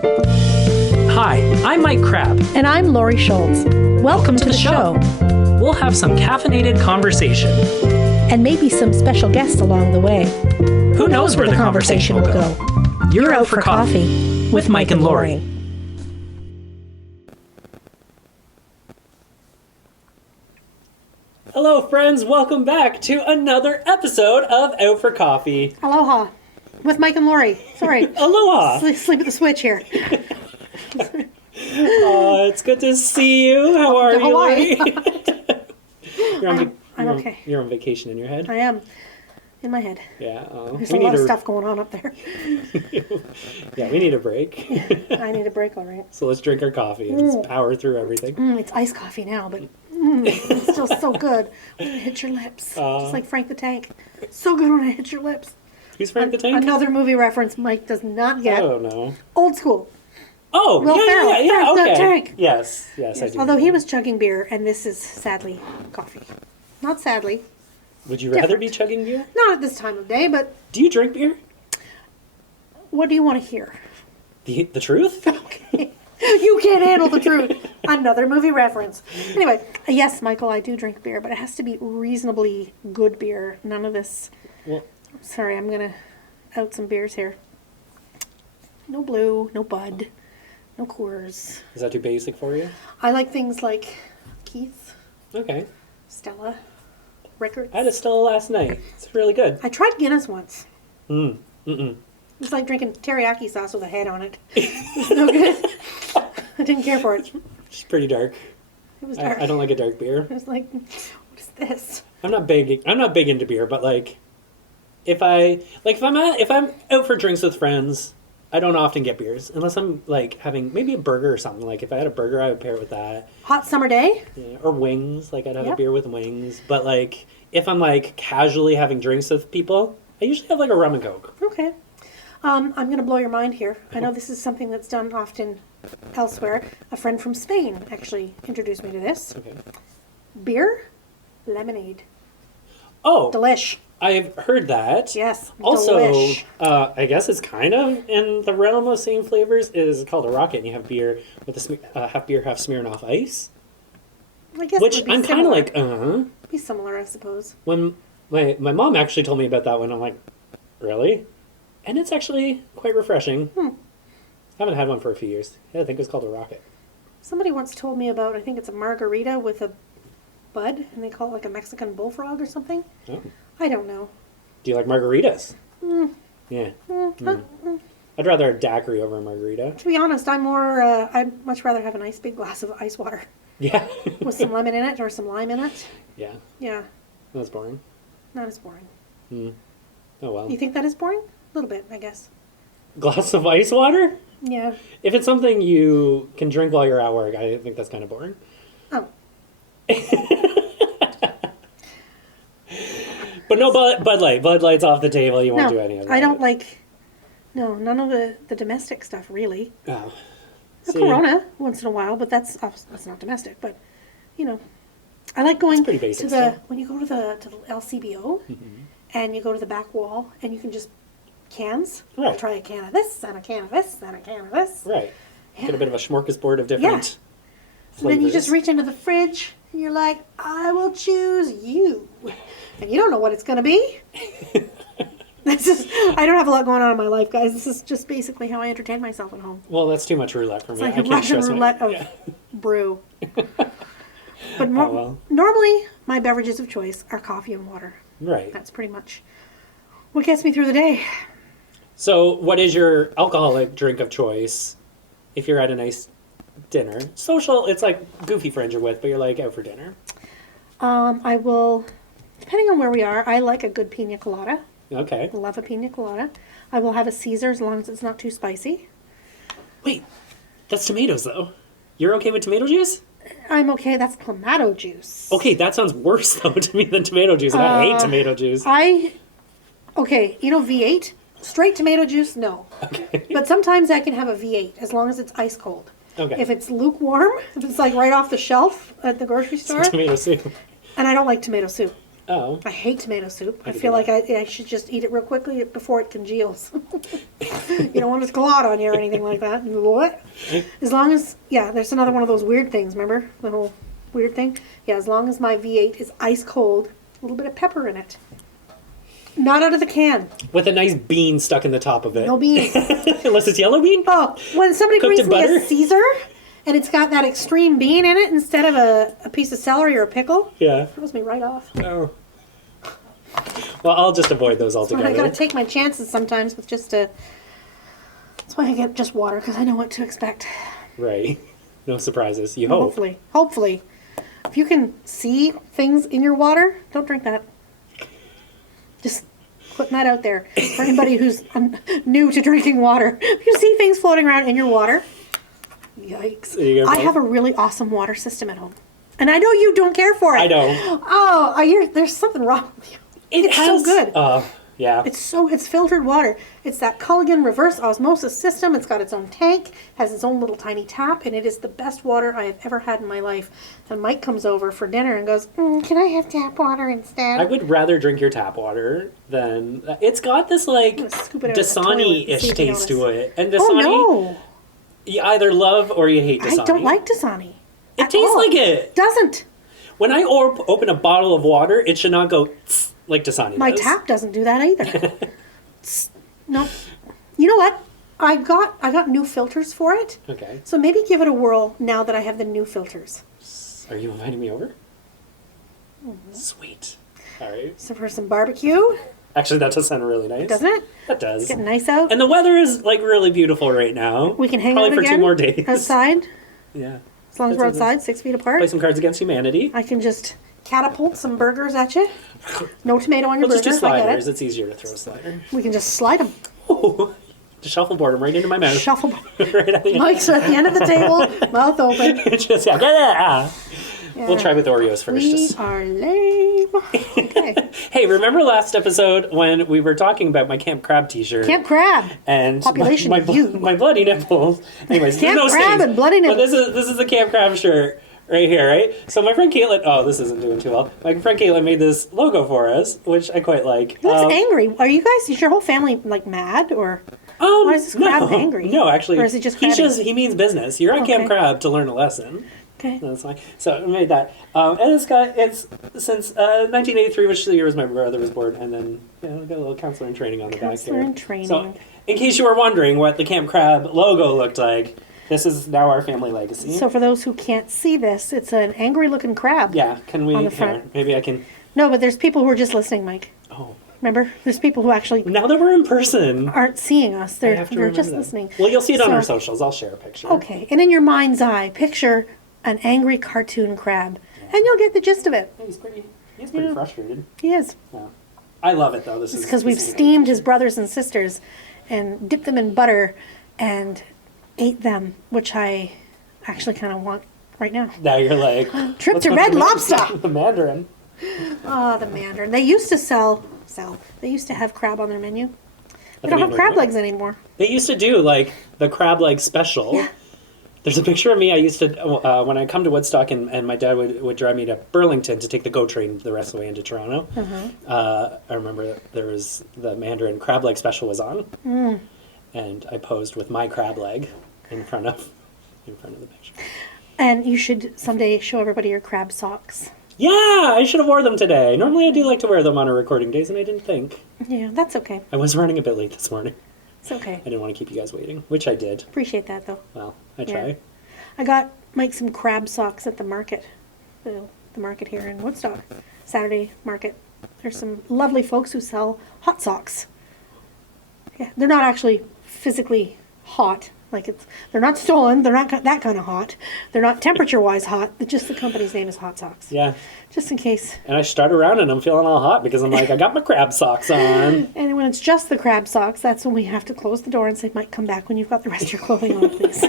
Hi, I'm Mike Crabb. And I'm Laurie Schultz. Welcome to the show. We'll have some caffeinated conversation. And maybe some special guests along the way. Who knows where the conversation will go? You're out for coffee with Mike and Laurie. Hello, friends. Welcome back to another episode of Out for Coffee. Aloha. With Mike and Laurie. Sorry. Aloha. Sleep at the switch here. It's good to see you. How are you, Laurie? I'm okay. You're on vacation in your head? I am. In my head. Yeah. There's a lot of stuff going on up there. Yeah, we need a break. I need a break, all right. So let's drink our coffee and just power through everything. It's iced coffee now, but it's still so good when it hits your lips. Just like Frank the Tank. So good when it hits your lips. Who's Frank the Tank? Another movie reference Mike does not get. Oh, no. Old School. Oh, Will Ferrell, yeah, Frank the okay. Tank. Yes, I do. Although he was chugging beer, and this is sadly coffee. Not sadly. Would you rather be chugging beer? Not at this time of day, but... Do you drink beer? What do you want to hear? The truth? Okay. You can't handle the truth. Another movie reference. Anyway, yes, Michael, I do drink beer, but it has to be reasonably good beer. None of this... Well, sorry, I'm going to out some beers here. No Blue, no Bud, no Coors. is that too basic for you? I like things like Keith, Okay. Stella, Rickards. I had a Stella last night. It's really good. I tried Guinness once. Mm. It was like drinking teriyaki sauce with a head on it. It was no good. I didn't care for it. It's pretty dark. It was dark. I don't like a dark beer. It was like, what is this? I'm not big into beer, but if I'm out for drinks with friends, I don't often get beers unless I'm having maybe a burger or something. Like if I had a burger, I would pair it with that. Hot summer day? Yeah, or wings. I'd have a Yep. beer with wings. But if I'm casually having drinks with people, I usually have a rum and coke. Okay. I'm going to blow your mind here. I know this is something that's done often elsewhere. A friend from Spain actually introduced me to this. Okay. Beer, lemonade. Oh, Delish. I've heard that. Yes. Also, delish. I guess it's kind of in the realm of same flavors. It is called a rocket, and you have beer with half beer, half Smirnoff Ice. I guess Which it would be I'm kind of similar. Be similar, I suppose. When my mom actually told me about that one, I'm like, really? And it's actually quite refreshing. I haven't had one for a few years. Yeah, I think it was called a rocket. Somebody once told me about, I think it's a margarita with a bud, and they call it a Mexican bullfrog or something. Oh. I don't know. Do you like margaritas? Yeah. I'd rather a daiquiri over a margarita. To be honest, I'd much rather have a nice big glass of ice water. Yeah. With some lemon in it or some lime in it. Yeah. Yeah. That's boring. Not as boring. Oh, well. You think that is boring? A little bit, I guess. Glass of ice water? Yeah. If it's something you can drink while you're at work, I think that's kind of boring. Oh. But no Bud Light. Bud Light's off the table. You won't do any of that. I don't like... No, none of the domestic stuff, really. Oh. A Corona, once in a while, but that's not domestic. But, I like going pretty basic to stuff. when you go to the LCBO, and you go to the back wall, and you can just cans. Right. I'll try a can of this, and a can of this, and a can of this. Right. Yeah. Get a bit of a smorgasbord of different flavors. And then you just reach into the fridge, and you're like, I will choose you. And you don't know what it's going to be. I don't have a lot going on in my life, guys. This is just basically how I entertain myself at home. Well, that's too much roulette for me. It's like I a can't Russian trust roulette of brew. But normally, my beverages of choice are coffee and water. Right. That's pretty much what gets me through the day. So, what is your alcoholic drink of choice if you're at a nice dinner? Social, it's like goofy friends you're with, but you're out for dinner. I will, depending on where we are, I like a good pina colada. Okay. I love a pina colada. I will have a Caesar as long as it's not too spicy. Wait, that's tomatoes, though. You're okay with tomato juice? I'm okay. That's clamato juice. Okay, that sounds worse, though, to me than tomato juice, and I hate tomato juice. Okay, V8? Straight tomato juice, no. Okay. But sometimes I can have a V8 as long as it's ice cold. Okay. If it's lukewarm, if it's right off the shelf at the grocery store. Tomato soup. And I don't like tomato soup. Oh. I hate tomato soup. I can feel do like I should just eat it real quickly before it congeals. You don't want it to clot on you or anything like that. What? As long as, yeah, there's another one of those weird things, remember? The whole weird thing? Yeah, as long as my V8 is ice cold, a little bit of pepper in it. Not out of the can. With a nice bean stuck in the top of it. No beans. Unless it's yellow bean? Oh, when somebody Cooked brings in me butter? a Caesar and it's got that extreme bean in it instead of a piece of celery or a pickle, Yeah. throws me right off. Oh. Well, I'll just avoid those But altogether. I gotta take my chances sometimes with just a. That's why I get just water, because I know what to expect. Right. No surprises. You hope. Hopefully. If you can see things in your water, don't drink that. Just putting that out there for anybody who's new to drinking water. If you see things floating around in your water, yikes. I have a really awesome water system at home. And I know you don't care for it. I don't. Oh, there's something wrong with you. It's so good. Yeah. It's filtered water. It's that Culligan reverse osmosis system. It's got its own tank, has its own little tiny tap, and it is the best water I have ever had in my life. And Mike comes over for dinner and goes, "Can I have tap water instead?" I would rather drink your tap water than... It's got this, like, Scoop it out of the toilet and see Dasani-ish if you taste to notice. it. And Dasani, Oh, no. you either love or you hate Dasani. I don't like Dasani. It tastes like it. Doesn't. When I open a bottle of water, it should not go tss like Dasani My does. tap doesn't do that either. No. You know what? I got new filters for it. Okay. So maybe give it a whirl now that I have the new filters. Are you inviting me over? Sweet. All right. So for some barbecue, Actually, that does sound really nice. doesn't it? That does. It's getting nice out. And the weather is, like, really beautiful right now. We can hang Probably out for again 2 more days. outside, Yeah. as long as That we're sounds nice. outside, 6 feet apart. Play some Cards Against Humanity. I can just catapult some burgers at you. No tomato on your Let's just do burger. I get sliders. it. It's easier to throw a slider. We can just slide them. Ooh. Just shuffleboard them right into my mouth. Shuffle. Right at the end. Mike's at the end of the table, mouth open. Just, yeah. We'll Yeah. try with Oreos first. We Just... are lame. Okay. Hey, remember last episode when we were talking about my Camp Crab t-shirt? Camp Crab. And Population my, of you. my bloody nipples. Anyways, Camp there's no Crab stains. and bloody But nipples. this is the Camp Crab shirt right here, right? So my friend Caitlin, this isn't doing too well. My friend Caitlin made this logo for us, which I quite like. He looks angry. Are you guys, is your whole family like mad or? Why is this crab angry? No, actually, Or is he just crabbing? he means business. You're on Camp Okay. Crab to learn a lesson. Okay. That's fine. So I made that, and it's since 1983, which the year was my brother was born, and then I got a little counselor in training on the back Counselor here. in training. So, in case you were wondering what the Camp Crab logo looked like, this is now our family legacy. So for those who can't see this, it's an angry-looking crab. yeah, can we? on the here, front. maybe I can. No, but there's people who are just listening, Mike. Oh, Remember? There's people who actually now that we're in person, aren't seeing us. I They're have to just remember that. listening. Well, you'll see it on So- our socials. I'll share a picture. Okay. And in your mind's eye, picture an angry cartoon crab. And you'll get the gist of it. Yeah, he's pretty frustrated. He is. Yeah. I love it though. It's because we've steamed his brothers and sisters and dipped them in butter and ate them, which I actually kind of want right now. Now you're like Trip what's to with Red the- Lobster. the Mandarin. Oh, the Mandarin. They used to sell. They used to have crab on their menu. They the don't have Mandarin crab what? legs anymore. They used to do like the crab leg special. Yeah. There's a picture of me. I used to when I come to Woodstock and my dad would drive me to Burlington to take the GO train the rest of the way into Toronto. I remember there was the Mandarin crab leg special was on, and I posed with my crab leg in front of the picture. And you should someday show everybody your crab socks. Yeah, I should have wore them today. Normally I do like to wear them on our recording days, and I didn't think. Yeah, that's okay. I was running a bit late this morning. It's okay. I didn't want to keep you guys waiting, which I did. Appreciate that, though. Well, I Yeah. try. I got Mike some crab socks at the market, the market here in Woodstock, Saturday market. There's some lovely folks who sell hot socks. Yeah, they're not actually physically hot. They're not stolen. They're not that kind of hot. They're not temperature-wise hot. Just the company's name is Hot Socks. Yeah. Just in case. And I start around and I'm feeling all hot because I'm like, I got my crab socks on. And when it's just the crab socks, that's when we have to close the door and say, Mike, come back when you've got the rest of your clothing on, please.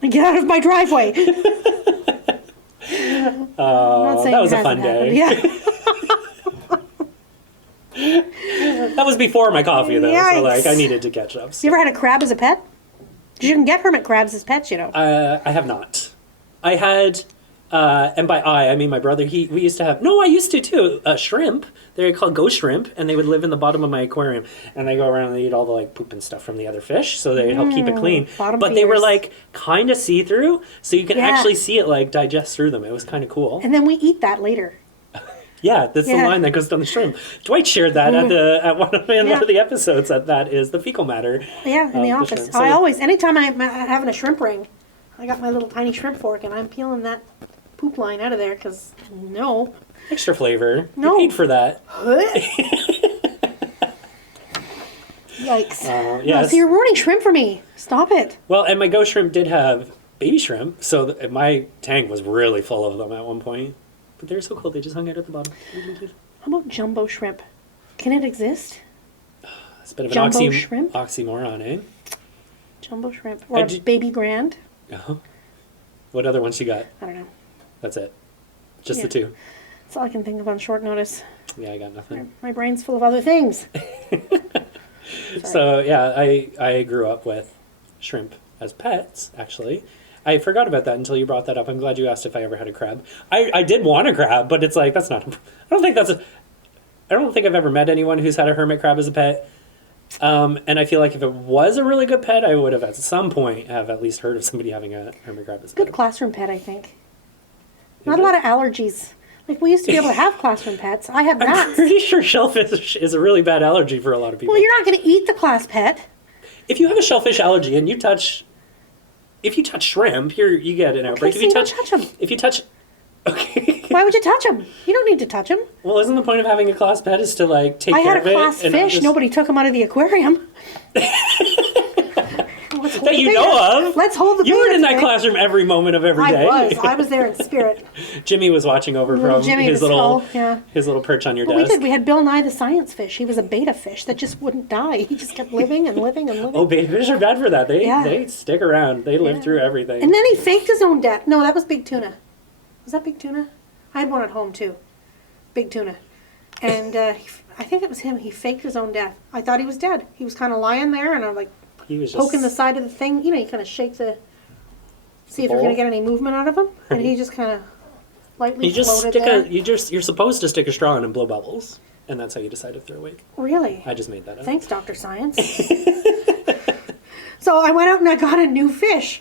And get out of my driveway. Oh, that was a fun day. Yeah. That was before my coffee, though. Yikes. So, like, I needed to catch up. You ever had a crab as a pet? You can get hermit crabs as pets, you know. I have not. I had And by I mean my brother. We used to have. No, I used to too. Shrimp. They're called ghost shrimp, and they would live in the bottom of my aquarium. And they go around and they eat all the like poop and stuff from the other fish, so they help keep it clean. Bottom But they were feeders. like kind of see through, so you can Yeah. actually see it like digest through them. It was kind of cool. And then we eat that later. Yeah, that's the Yeah. line that goes down the shrimp. Dwight shared that at one of the episodes that is the fecal matter. Yeah, in the of office. shrimp. So I always, anytime I'm having a shrimp ring, I got my little tiny shrimp fork and I'm peeling that poop line out of there because no. extra flavor. No. You paid for that. Yikes. Yes. No, so you're ruining shrimp for me. Stop it. Well, and my ghost shrimp did have baby shrimp, so my tank was really full of them at one point. But they're so cool; they just hung out at the bottom. How about jumbo shrimp? Can it exist? It's a bit of an Jumbo shrimp? oxymoron, eh? Jumbo shrimp. Or a did- baby grand? Uh-huh. What other ones you got? I don't know. That's it. Just Yeah. the two. That's all I can think of on short notice. Yeah, I got nothing. My brain's full of other things. So yeah, I grew up with shrimp as pets. Actually, I forgot about that until you brought that up. I'm glad you asked if I ever had a crab. I did want a crab, but it's like that's not. I don't think I've ever met anyone who's had a hermit crab as a pet. And I feel like if it was a really good pet, I would have at some point have at least heard of somebody having a hermit crab as a Good pet. classroom pet, I think. Is Not a it? lot of allergies. Like, we used to be able to have classroom pets. I had I'm rats. pretty sure shellfish is a really bad allergy for a lot of people. Well, you're not going to eat the class pet. If you have a shellfish allergy and if you touch shrimp, you get an outbreak. so If you you don't touch, touch 'em. if you touch, okay. Why would you touch them? You don't need to touch them. Well, isn't the point of having a class pet is to like take I care had of a it? class and not fish. just- Nobody took them out of the aquarium. that you know of. Let's hold the You were banner in that today. classroom every moment of every day. I was there in spirit. Jimmy was watching over Little from Jimmy his the little skull, yeah. his little perch on your But we desk. did. We had Bill Nye the Science Fish. He was a beta fish that just wouldn't die. He just kept living and living and living. Oh, baby fish are bad for that. Yeah. They stick around. They live Yeah. through everything. And then he faked his own death. No, that was big tuna. Was that big tuna? I had one at home too. Big tuna. And I think it was him. He faked his own death. I thought he was dead. He was kind of lying there, and I'm like He was just poking the side of the thing. You know, you kind of shake see if you're bowl? going to get any movement out of him. And he just kind of lightly You just floated stick there. you're supposed to stick a straw in and blow bubbles, and that's how you decide if they're awake. Really? I just made that up. Thanks, Dr. Science. So I went out and I got a new fish.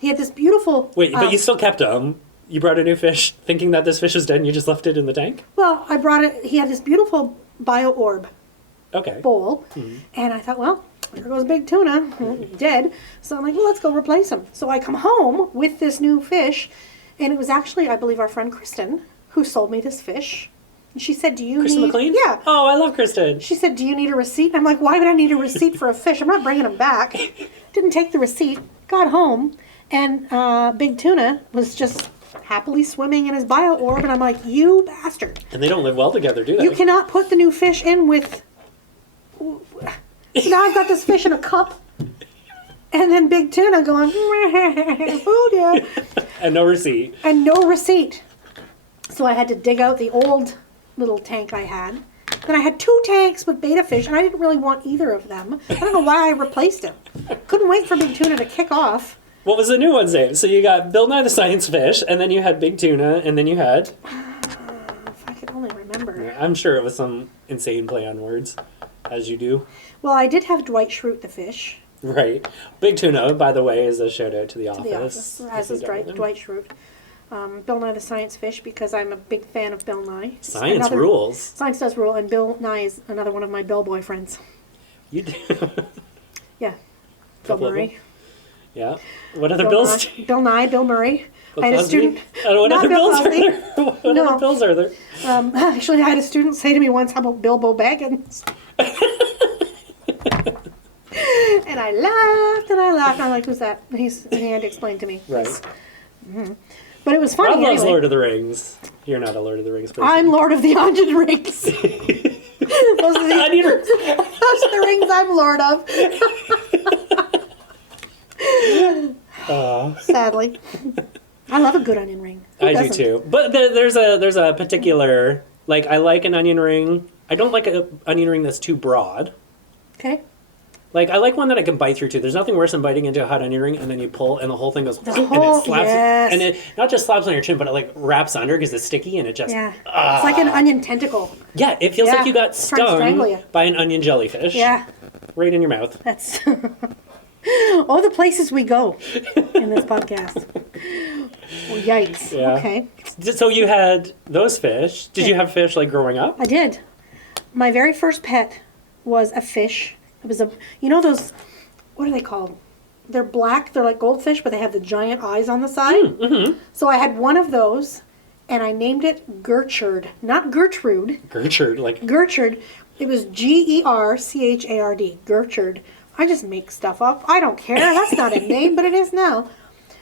He had this beautiful... Wait, but you still kept them. You brought a new fish, thinking that this fish was dead, and you just left it in the tank. Well, I brought it... He had this beautiful bio-orb Okay. bowl. And I thought, well, there goes big tuna, dead. So I'm like, well, let's go replace him. So I come home with this new fish. And it was actually, I believe, our friend Kristen who sold me this fish. And she said, do you Kristen need... McLean? Yeah. Oh, I love Kristen. She said, do you need a receipt? And I'm like, why would I need a receipt for a fish? I'm not bringing him back. Didn't take the receipt. Got home. And Big Tuna was just happily swimming in his bio-orb. And I'm like, you bastard. And they don't live well together, do they? You cannot put the new fish in with... So now I've got this fish in a cup. And then Big Tuna going, food ya. And no receipt. And no receipt. So I had to dig out the old little tank I had. Then I had 2 tanks with beta fish, and I didn't really want either of them. I don't know why I replaced them. Couldn't wait for Big Tuna to kick off. What was the new one's name? So you got Bill Nye the Science Fish, and then you had Big Tuna, and then you had... If I could only remember. I'm sure it was some insane play on words, as you do. Well, I did have Dwight Schrute the fish. Right. Big Tuna, by the way, is a shout out to The Office. To the office, as If is you don't know Dwight Schrute. Bill Nye the Science Fish, because I'm a big fan of Bill Nye. Science rules. Science does rule, and Bill Nye is another one of my Bill boyfriends. You do. Yeah. Bill Couple of them. Murray. Yeah. What other bills? Bill Nye, Bill Murray. Bill I had a Cosby? student. What not other Bill bills are Cosby. there? What No. other bills are there? Actually, I had a student say to me once, "How about Bilbo Baggins?" And I laughed and I laughed. And I'm like, "Who's that?" And he had to explain to me. Right. But it was funny Rob loves anyway. Lord of the Rings. You're not a Lord of the Rings person. I'm Lord of the Onion Rings. Those are the, Onion Rings. those are the rings I'm Lord of. Sadly. I love a good onion ring. Who I do doesn't? too. But there's a particular, like, I like an onion ring. I don't like an onion ring that's too broad. Okay. Like, I like one that I can bite through, too. There's nothing worse than biting into a hot onion ring, and then you pull, and the whole thing goes, and whole- it slaps, yes. and it not just slaps on your chin, but it, like, wraps under because it's sticky, and it just, Yeah. It's like an onion tentacle. yeah, it feels Yeah, like you got it's trying to strangle stung you. by an onion jellyfish. Yeah. Right in your mouth. That's all the places we go in this podcast. Well, yikes. Yeah. Okay. So you had those fish. Did you have fish, like, growing up? I did. My very first pet was a fish. It was a, you know those, what are they called? They're black. They're like goldfish, but they have the giant eyes on the side. Mm-hmm. So I had one of those, and I named it Gertrude. Not Gertrude. Gertrude, like, Gertrude. It was Gerchard. Gertrude. I just make stuff up. I don't care. That's not a name, but it is now.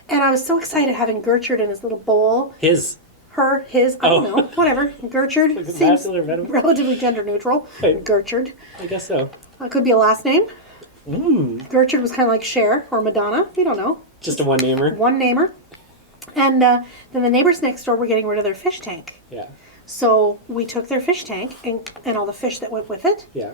And I was so excited having Gertrude in his little bowl. his. Her, his, I don't know, whatever. Gertrude Like a seems masculine or feminine? relatively gender neutral. Right. Gertrude. I guess so. Could be a last name. Mm. Gertrude was kind of like Cher or Madonna. We don't know. Just a one-namer. One namer. And then the neighbors next door were getting rid of their fish tank. Yeah. So we took their fish tank and all the fish that went with it. Yeah.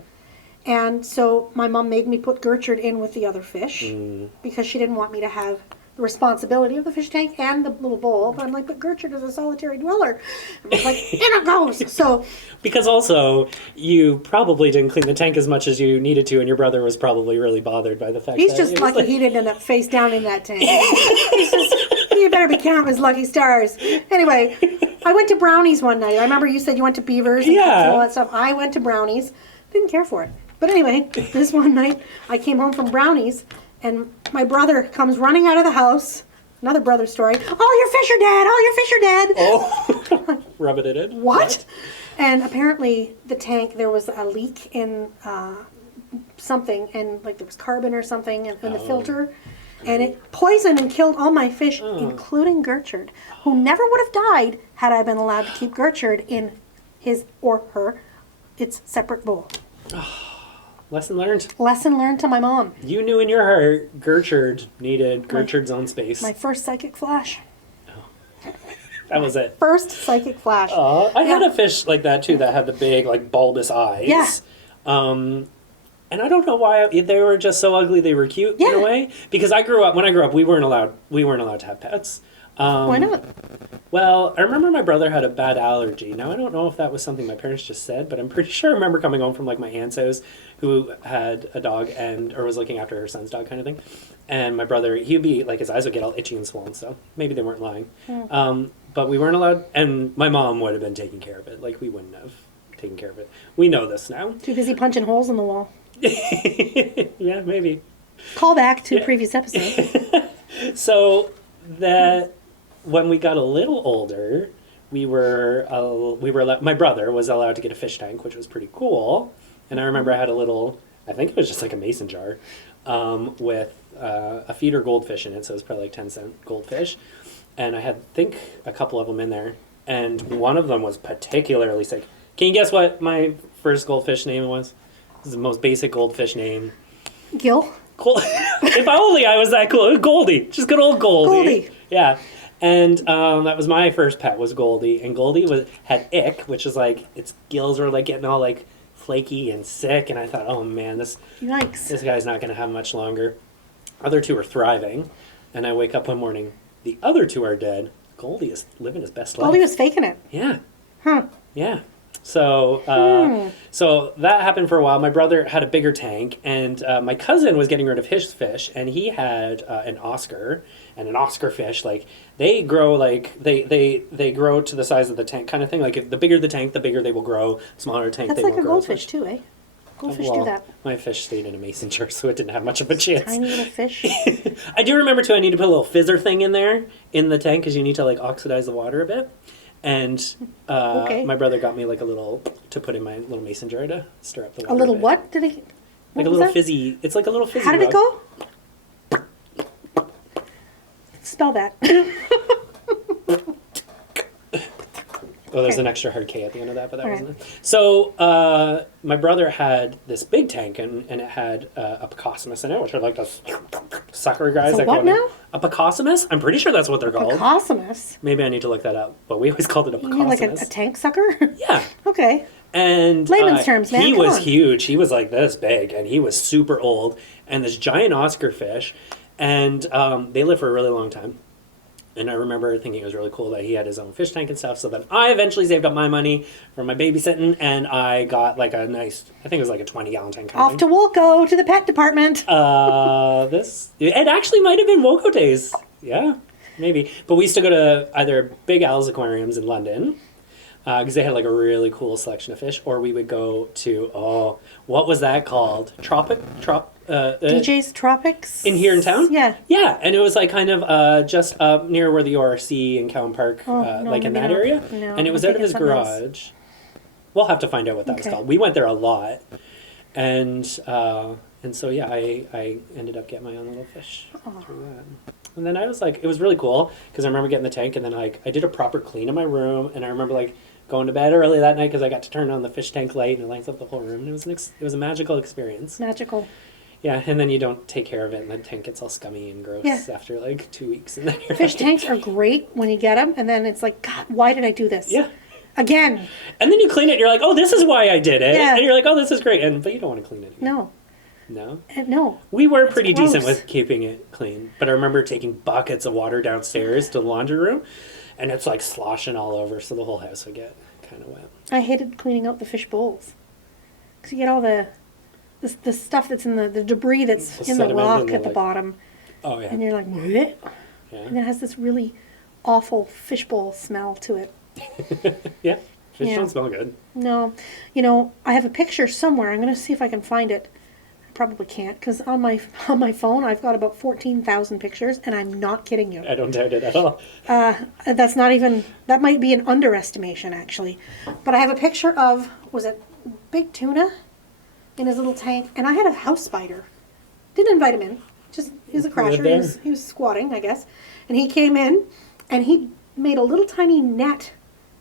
And so my mom made me put Gertrude in with the other fish Mm. because she didn't want me to have the responsibility of the fish tank and the little bowl. But I'm like, but Gertrude is a solitary dweller. And I was like, in it goes. So Because also, you probably didn't clean the tank as much as you needed to, and your brother was probably really bothered by the fact he's that just it was lucky like- he didn't end up face down in that tank. He's just, you better be counting his lucky stars. Anyway, I went to Brownies one night. I remember you said you went to Beavers and Yeah. all that stuff. I went to Brownies. Didn't care for it. But anyway, this one night I came home from Brownies and my brother comes running out of the house. Another brother story. Oh, your fish are dead. Oh, your fish are dead. Oh, rubbing it in. What? And apparently the tank, there was a leak in something, and like there was carbon or something in the filter, and it poisoned and killed all my fish, including Gertrude, who never would have died had I been allowed to keep Gertrude in his or her, its separate bowl. Lesson learned. Lesson learned to my mom. You knew in your heart Gertrude needed Gertrude's own space. My first psychic flash. That was it. First psychic flash. I had Yeah. a fish like that too that had the big like bulbous eyes. Yeah. And I don't know why they were just so ugly. They were cute in Yeah. a way because when I grew up, we weren't allowed to have pets. Why not? Well, I remember my brother had a bad allergy. Now, I don't know if that was something my parents just said, but I'm pretty sure I remember coming home from, like, my aunt's house who had a dog or was looking after her son's dog kind of thing. And my brother, he'd be, like, his eyes would get all itchy and swollen, so maybe they weren't lying. But we weren't allowed, and my mom would have been taking care of it. Like, we wouldn't have taken care of it. We know this now. Too busy punching holes in the wall. Yeah, maybe. Call back to a previous episode. So that when we got a little older, we were my brother was allowed to get a fish tank, which was pretty cool. And I remember I had a little, I think it was just like a mason jar, with a feeder goldfish in it. So it was probably like 10-cent goldfish. And I had, I think, a couple of them in there. And one of them was particularly sick. Can you guess what my first goldfish name was? This is the most basic goldfish name. Gil? If only I was that cool. Goldie. Just good old Goldie. Goldie. Yeah. And that was my first pet, was Goldie. And Goldie had ick, which is like, its gills were like getting all like flaky and sick. And I thought, oh man, this Yikes. guy's not going to have much longer. Other two are thriving. And I wake up one morning, the other two are dead. Goldie is living his best life. Goldie was faking it. Yeah. Huh. Yeah. So so that happened for a while. My brother had a bigger tank, and my cousin was getting rid of his fish, and he had an Oscar and an Oscar fish. Like they grow they grow to the size of the tank kind of thing. Like if the bigger the tank, the bigger they will grow. Smaller tank, That's they like won't a grow as goldfish much. too, eh? Goldfish Well, do that. my fish stayed in a mason jar, so it didn't have much of a chance. Tiny little fish. I do remember too. I need to put a little fizzer thing in there in the tank because you need to like oxidize the water a bit. And Okay. my brother got me like a little to put in my little mason jar to stir up the water. A little bit. what? Did he? Like what a was little that? fizzy. It's like a little fizzy. How did it rub. go? Spell that. Oh, there's Okay. an extra hard K at the end of that, but that All wasn't it. So my brother had this big tank, and it had a Picosmus in it, which are like those sucker guys. So that what go in. now? A Picosmus? I'm pretty sure that's what they're called. Picosmus. Maybe I need to look that up, but we always called it a You mean like Picosmus. a tank sucker? Yeah. Okay. And Layman's terms, man. he Come was on. huge. He was like this big, and he was super old. And this giant Oscar fish, and they lived for a really long time. And I remember thinking it was really cool that he had his own fish tank and stuff. So then I eventually saved up my money for my babysitting, and I got like a nice, I think it was like a 20-gallon tank. Kind Off of to Woolco to the pet department. it actually might have been Woco days. Yeah, maybe. But we used to go to either Big Al's aquariums in London, because they had like a really cool selection of fish, or we would go to, what was that called? DJ's Tropics? In here in town? Yeah. Yeah, and it was like kind of just up near where the ORC in Cowan Park, No, like in maybe that not. area. No, And it was I'm out of his thinking something else. garage. We'll have to find out what that was Okay. called. We went there a lot. And so, yeah, I ended up getting my own little fish through that. And then I was like, it was really cool, because I remember getting the tank, and then like I did a proper clean in my room, and I remember like going to bed early that night because I got to turn on the fish tank light, and it lights up the whole room. And it was it was a magical experience. Magical. Yeah, and then you don't take care of it, and the tank gets all scummy and gross Yeah. after like 2 weeks. And then you're Fish like, tanks are great when you get them, and then it's like, God, why did I do this? Yeah. Again. And then you clean it, and you're like, oh, this is why I did it. Yeah. And you're like, oh, this is great. But you don't want to clean it again. No. No? No. We were pretty decent gross. with keeping it clean. But I remember taking buckets of water downstairs to the laundry room, and it's like sloshing all over, so the whole house would get kind of wet. I hated cleaning out the fish bowls. Because you get all the stuff that's in the debris that's The in the sediment rock and at the like- bottom. Oh, yeah. And you're like, "Bleh." Yeah. And it has this really awful fishbowl smell to it. Yeah. Fish Yeah. don't smell good. No. I have a picture somewhere. I'm going to see if I can find it. I probably can't, because on my phone I've got about 14,000 pictures, and I'm not kidding you. I don't doubt it at all. That's not even, that might be an underestimation, actually. But I have a picture of, was it big tuna in his little tank? And I had a house spider. Didn't invite him in. Just, he was a Lived crasher. there? He was squatting, I guess. And he came in, and he made a little tiny net,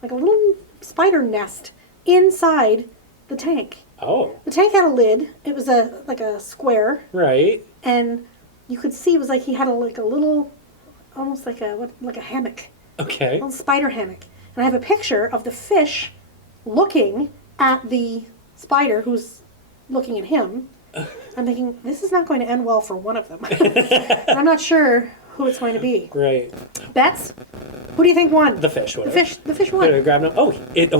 like a little spider nest, inside the tank. Oh, The tank had a lid. It was like a square, right. and you could see it was like he had a little, almost like a hammock, Okay. a little spider hammock. And I have a picture of the fish looking at the spider who's looking at him. I'm thinking, this is not going to end well for one of them. And I'm not sure who it's going to be. Right. Bets? Who do you think won? The fish would The have. fish Could have won. grabbed him. Oh,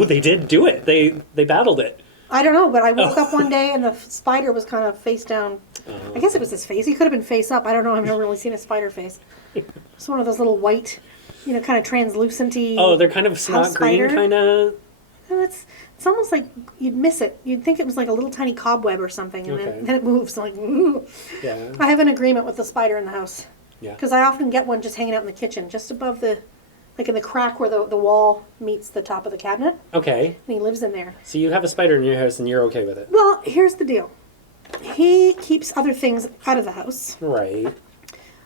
they did do it. They battled it. I don't know, but I woke up one day and the spider was kind of face down. I guess it was his face. He could have been face up. I don't know. I've never really seen a spider face. It's one of those little white, kind of translucent-y. Oh, they're kind of snot house green, spider. kind of. No, it's almost like you'd miss it. You'd think it was like a little tiny cobweb or something, and Okay. then it moves. I'm like, ooh. Yeah. I have an agreement with the spider in the house. Yeah. Because I often get one just hanging out in the kitchen, just above like in the crack where the wall meets the top of the cabinet, Okay. and he lives in there. So you have a spider in your house, and you're okay with it, Well, here's the deal. He keeps other things out of the house. right?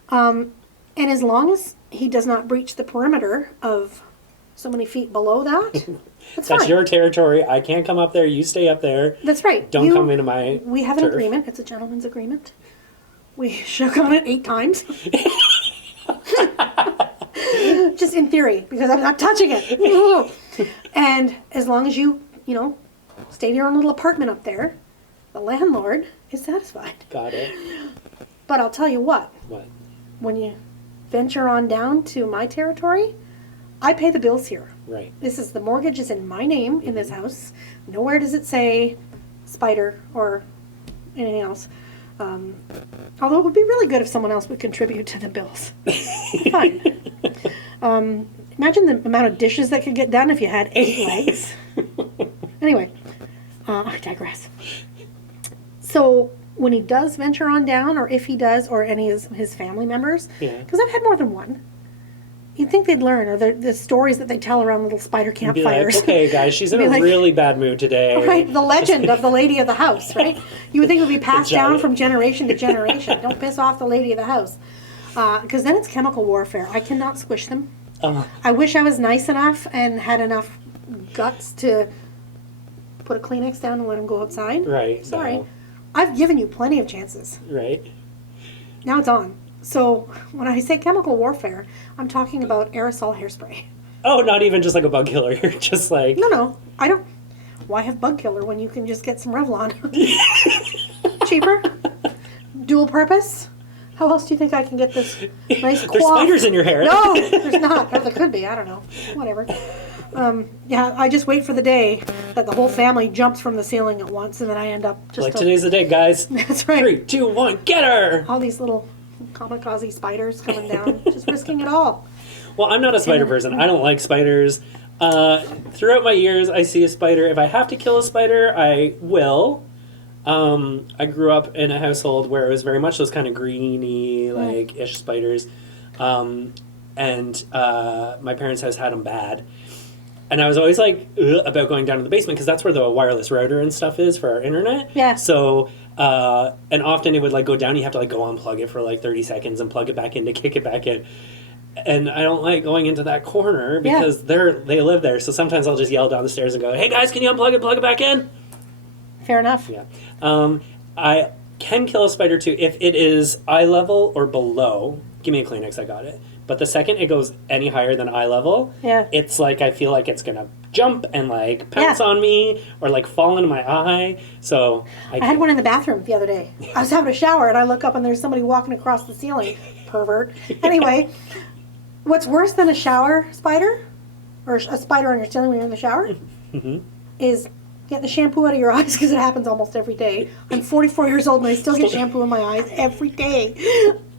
And as long as he does not breach the perimeter of so many feet below that, that's That's fine. your territory. I can't come up there. You stay up there. That's right. Don't come into my We have an turf. agreement. It's a gentleman's agreement. We shook on it 8 times. Just in theory, because I'm not touching it. And as long as you stay in your own little apartment up there, the landlord is satisfied. Got it. But I'll tell you what, What? when you venture on down to my territory, I pay the bills here. Right. The mortgage is in my name in this house. Nowhere does it say spider or anything else. Although it would be really good if someone else would contribute to the bills. Fine. Imagine the amount of dishes that could get done if you had 8 legs. Anyway, I digress. So when he does venture on down, or if he does, or any of his family members, Yeah. because I've had more than one, you'd think they'd learn, or the stories that they tell around little spider Be like, campfires. okay, guys, she's in Be a like- really bad mood today. Right, the legend of the lady of the house, right? You would think it would be passed down giant. from generation to generation. Don't piss off the lady of the house. Because then it's chemical warfare. I cannot squish them. I wish I was nice enough and had enough guts to put a Kleenex down and let him go outside. Right. Sorry. No. I've given you plenty of chances. Right. Now it's on. So when I say chemical warfare, I'm talking about aerosol hairspray. Oh, not even just like a bug killer. You're just like, No, I don't. Why have bug killer when you can just get some Revlon? Cheaper, dual purpose. How else do you think I can get this nice There's spiders in your hair. No, there's not. Or there could be. I don't know. Whatever. Yeah, I just wait for the day that the whole family jumps from the ceiling at once, and then I end up just Like, today's the day, guys. That's right. 3, 2, 1, get her! All these little kamikaze spiders coming down, just risking it all. Well, I'm not a spider person. I don't like spiders. Throughout my years, I see a spider. If I have to kill a spider, I will. I grew up in a household where it was very much those kind of greeny, like, ish spiders. And my parents' house had them bad. And I was always like, about going down to the basement, because that's where the wireless router and stuff is for our internet. Yeah. So, and often it would like go down, you have to like go unplug it for like 30 seconds and plug it back in to kick it back in. And I don't like going into that corner because they live there. So sometimes I'll just yell down the stairs and go, hey guys, can you unplug it, plug it back in? Fair enough. Yeah. I can kill a spider too if it is eye level or below. Give me a Kleenex, I got it. But the second it goes any higher than eye level, it's like I feel like it's going to jump and like pounce on me or like fall into my eye. So I had one in the bathroom the other day. I was having a shower and I look up and there's somebody walking across the ceiling. Pervert. Anyway, what's worse than a shower spider or a spider on your ceiling when you're in the shower is get the shampoo out of your eyes, because it happens almost every day. I'm 44 years old and I still get shampoo in my eyes every day.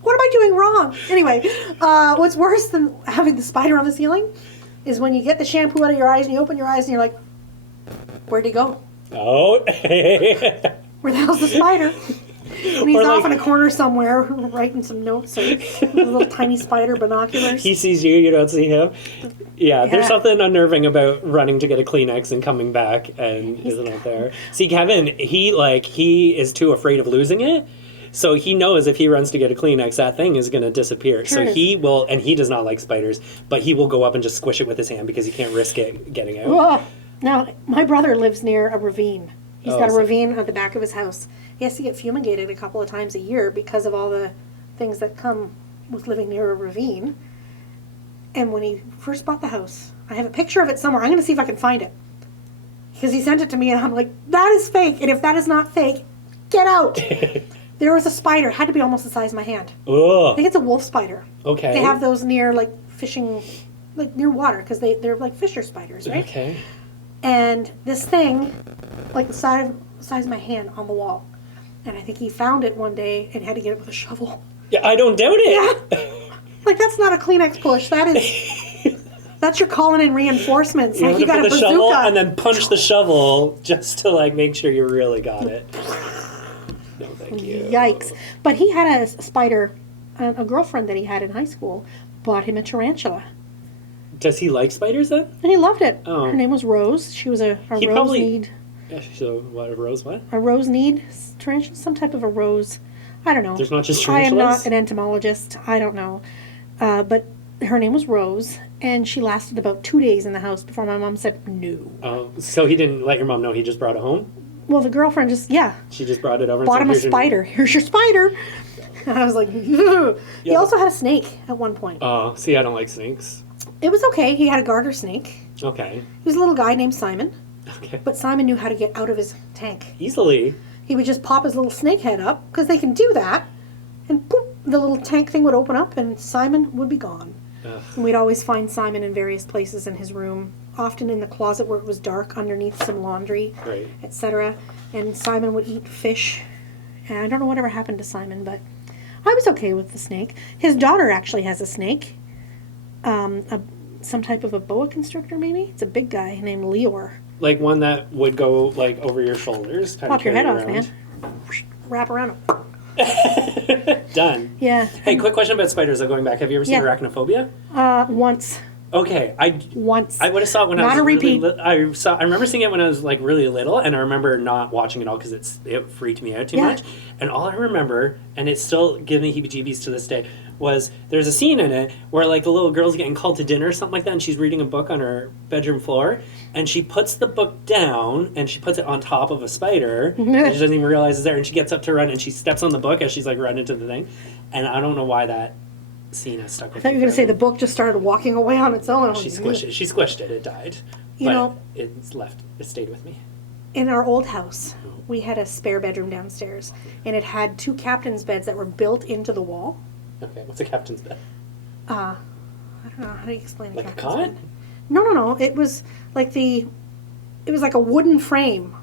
What am I doing wrong? Anyway, what's worse than having the spider on the ceiling is when you get the shampoo out of your eyes and you open your eyes and you're like, where'd he go? Oh. Where the hell's the spider? And he's off in a corner somewhere writing some notes or with little tiny spider binoculars. He sees you, you don't see him. Yeah, there's something unnerving about running to get a Kleenex and coming back and isn't it there? See, Kevin, he is too afraid of losing it. So he knows if he runs to get a Kleenex, that thing is going to disappear. Sure so he will, and he does not like spiders, but he will go up and just squish it with his hand because he can't risk it getting out. Whoa. Now, my brother lives near a ravine. He's got a so- ravine at the back of his house. He has to get fumigated a couple of times a year because of all the things that come with living near a ravine. And when he first bought the house, I have a picture of it somewhere. I'm going to see if I can find it. Because he sent it to me and I'm like, that is fake. And if that is not fake, get out. There was a spider. It had to be almost the size of my hand. I think it's a wolf spider. Okay. They have those near like fishing, like near water because they're like fisher spiders, right? Okay. And this thing, like the size of my hand on the wall. And I think he found it one day and had to get it with a shovel. Yeah, I don't doubt it. Yeah. Like, that's not a Kleenex push. That is... That's your calling in reinforcements. You Like, you got a the bazooka. shovel and then punch the shovel just to like make sure you really got it. No, thank you. Yikes. But he had a spider, a girlfriend that he had in high school, bought him a tarantula. Does he like spiders then? And he loved it. Oh. Her name was Rose. She was a He rose probably- need. Yeah, so what, a rose what? A rose need tarantula? Some type of a rose. I don't know. There's not just I am tarantulas? not an entomologist. I don't know. But her name was Rose, and she lasted about 2 days in the house before my mom said no. Oh, so he didn't let your mom know, he just brought it home? Well, the girlfriend just, She just brought it over and bought said, him a "Here's your-" spider. Here's your spider. And I was like, Ew. He Yeah. also had a snake at one point. Oh, see, I don't like snakes. It was okay. He had a garter snake. Okay. He was a little guy named Simon, Okay. but Simon knew how to get out of his tank. Easily. He would just pop his little snake head up, because they can do that, and boop, the little tank thing would open up, and Simon would be gone. Ugh. And we'd always find Simon in various places in his room, often in the closet where it was dark, underneath some laundry, Right. etc. And Simon would eat fish. And I don't know whatever happened to Simon, but I was okay with the snake. His daughter actually has a snake. Some type of a boa constrictor, maybe? It's a big guy named Leor. Like one that would go like over your shoulders. Kind Pop of your head carry off, around. man. Wrap around him. Done. Yeah. Hey, quick question about spiders though, going back. Have you ever seen Yeah. Arachnophobia? Once. Okay, Once. I would have saw it when I Not was a repeat. Really I remember seeing it when I was like really little, and I remember not watching it all because it freaked me out too Yeah. much. And all I remember, and it still gives me heebie-jeebies to this day, was there's a scene in it where like the little girl's getting called to dinner or something like that, and she's reading a book on her bedroom floor, and she puts the book down and she puts it on top of a spider, and she doesn't even realize it's there, and she gets up to run and she steps on the book as she's like running to the thing, and I don't know why that scene has stuck with I thought me you were going to say the forever. book just started walking away on its own. She squished it. She squished it. It died. You But know- it stayed with me. in our old house, we had a spare bedroom downstairs, and it had 2 captain's beds that were built into the wall. Okay, what's a captain's bed? I don't know, how do you explain Like a captain's cot? bed? No. It was like a wooden frame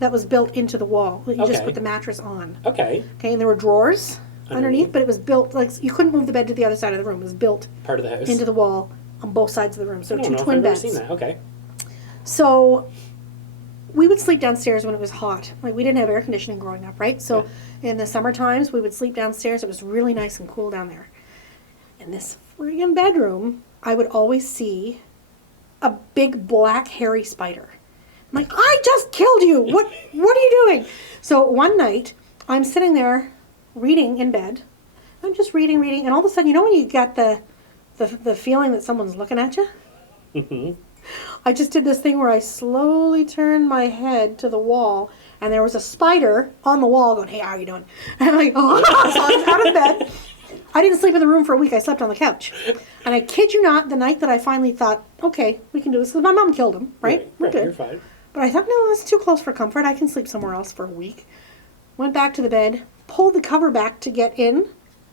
that was built into the wall that you just Okay. put the mattress on. Okay, Okay, and there were drawers underneath, Underneath. but it was built, like, you couldn't move the bed to the other side of the room. It was built part of the house. into the wall on both sides of the room. So I don't 2 know if twin I've ever beds. seen that. Okay. So we would sleep downstairs when it was hot. Like, we didn't have air conditioning growing up, right? So in the summer times, we would sleep downstairs. It was really nice and cool down there. In this friggin' bedroom, I would always see a big black hairy spider. I'm like, I just killed you. What are you doing? So one night, I'm sitting there reading in bed. I'm just reading, and all of a sudden, you know when you get the feeling that someone's looking at you? Mm-hmm. I just did this thing where I slowly turned my head to the wall, and there was a spider on the wall going, hey, how are you doing? And I'm like, oh, so I was out of bed. I didn't sleep in the room for a week. I slept on the couch. And I kid you not, the night that I finally thought, okay, we can do this, because my mom killed him, right? We're Right, good. you're fine. But I thought, no, that's too close for comfort. I can sleep somewhere else for a week. Went back to the bed, pulled the cover back to get in.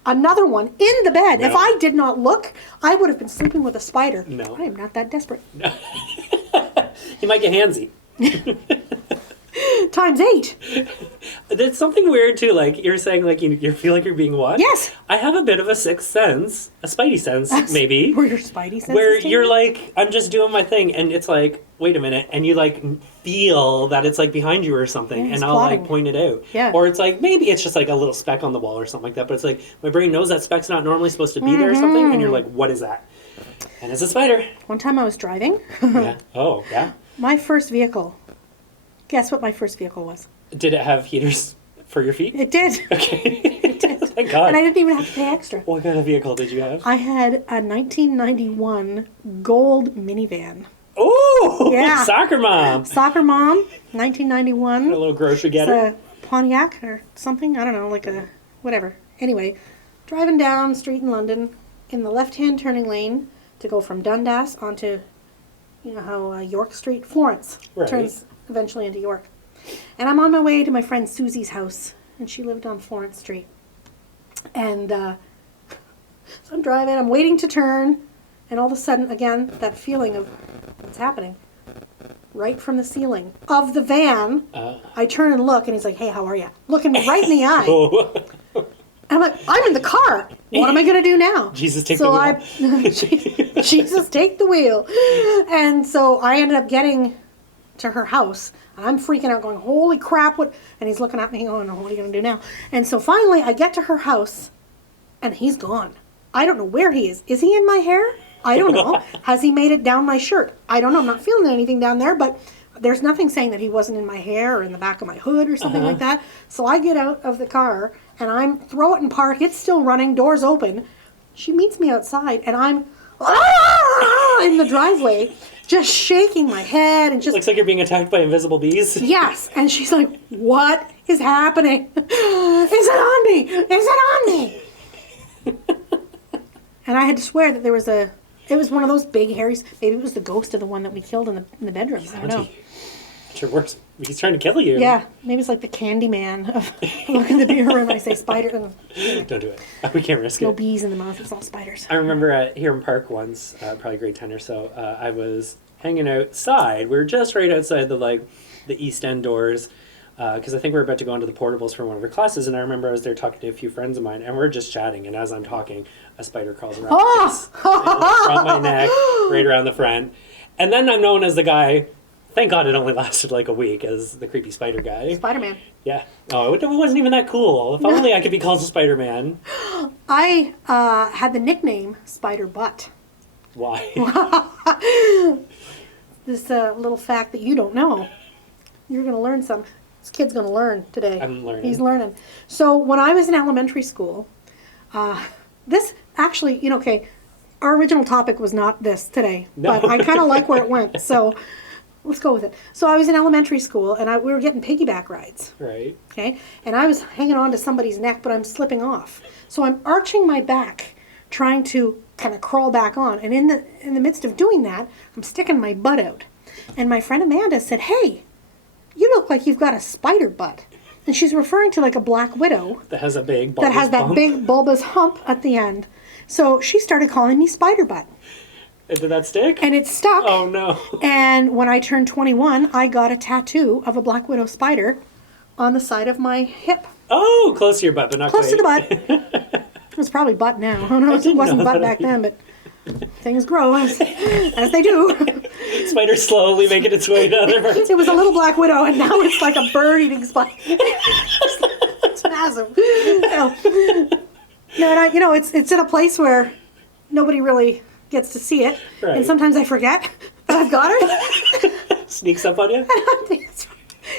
Another one in the bed. No. If I did not look, I would have been sleeping with a spider. No. I am not that desperate. You might get handsy. Times 8. There's something weird too. Like you're saying, like you feel like you're being watched. Yes. I have a bit of a sixth sense, a spidey sense, maybe, Where your spidey senses where take you're you? like, I'm just doing my thing, and it's like, wait a minute, and you like feel that it's like behind you or something, Yeah, and it's I'll plotting. like point it out. Yeah. Or it's like maybe it's just like a little speck on the wall or something like that, but it's like my brain knows that speck's not normally supposed to be there or something, and you're like, what is that? And it's a spider. One time I was driving. Yeah. Oh, yeah. My first vehicle. Guess what my first vehicle was? Did it have heaters for your feet? It did. Okay. Thank God. And I didn't even have to pay extra. What kind of vehicle did you have? I had a 1991 gold minivan. Oh, Yeah. soccer mom. Soccer mom, A 1991. little grocery It's getter. a Pontiac or something. I don't know, like a whatever. Anyway, driving down the street in London in the left-hand turning lane to go from Dundas onto, you know how York Street, Florence Right. turns eventually into York. And I'm on my way to my friend Susie's house, and she lived on Florence Street. And so I'm driving, I'm waiting to turn, and all of a sudden, again, that feeling of what's happening. Right from the ceiling of the van, I turn and look, and he's like, hey, how are you? Looking me right in the eye. Oh. I'm like, I'm in the car. What am I going to do now? Jesus, take so the wheel. Jesus, take the wheel. And so I ended up getting to her house. And I'm freaking out, going, holy crap, what? And he's looking at me, going, what are you going to do now? And so finally, I get to her house, and he's gone. I don't know where he is. Is he in my hair? I don't know. Has he made it down my shirt? I don't know. I'm not feeling anything down there, but there's nothing saying that he wasn't in my hair or in the back of my hood or something like that. So I get out of the car, and I'm throw it in park. It's still running, doors open. She meets me outside, and I'm in the driveway, just shaking my head and just Looks like you're being attacked by invisible bees. yes. And she's like, "What is happening? Is it on me? Is it on me?" And I had to swear that there was a. It was one of those big hairies. Maybe it was the ghost of the one that we killed in the bedroom. I don't know. It's your worst. He's trying to kill you. Yeah, maybe it's like the Candyman of look in the beer room and I say spider. And Don't do it. We can't risk no it. bees in the mouth. It's all spiders. I remember here in Park once, probably grade 10 or so, I was hanging outside. We were just right outside the East End doors because I think we were about to go into the portables for one of our classes. And I remember I was there talking to a few friends of mine, and we're just chatting. And as I'm talking, a spider crawls around my face, from my neck, right around the front. And then I'm known as the guy. Thank God it only lasted like a week as the creepy spider guy. Spider-Man. Yeah. Oh, it wasn't even that cool. If only I could be called a Spider-Man. I had the nickname Spider Butt. Why? This little fact that you don't know. You're going to learn some. This kid's going to learn today. I'm learning. He's learning. So when I was in elementary school, this actually, okay, our original topic was not this today, No. but I kind of like where it went. So let's go with it. So I was in elementary school, and we were getting piggyback rides. Right. Okay, and I was hanging on to somebody's neck, but I'm slipping off. So I'm arching my back, trying to kind of crawl back on. And in the midst of doing that, I'm sticking my butt out. And my friend Amanda said, "Hey, you look like you've got a spider butt. And she's referring to like a black widow. That has a big bulbous That has that bump. big bulbous hump at the end. So she started calling me spider butt. Did that stick? And it stuck. Oh, no. And when I turned 21, I got a tattoo of a black widow spider on the side of my hip. Oh, close to your butt, but not Close quite. to the butt. It was probably butt now. Who knows? It wasn't butt back then, but things grow as they do. Spider slowly making its way to other parts. It was a little black widow, and now it's like a bird-eating spider. It's massive. No, and it's in a place where nobody really gets to see it, Right. and sometimes I forget that I've got her. Sneaks up on you?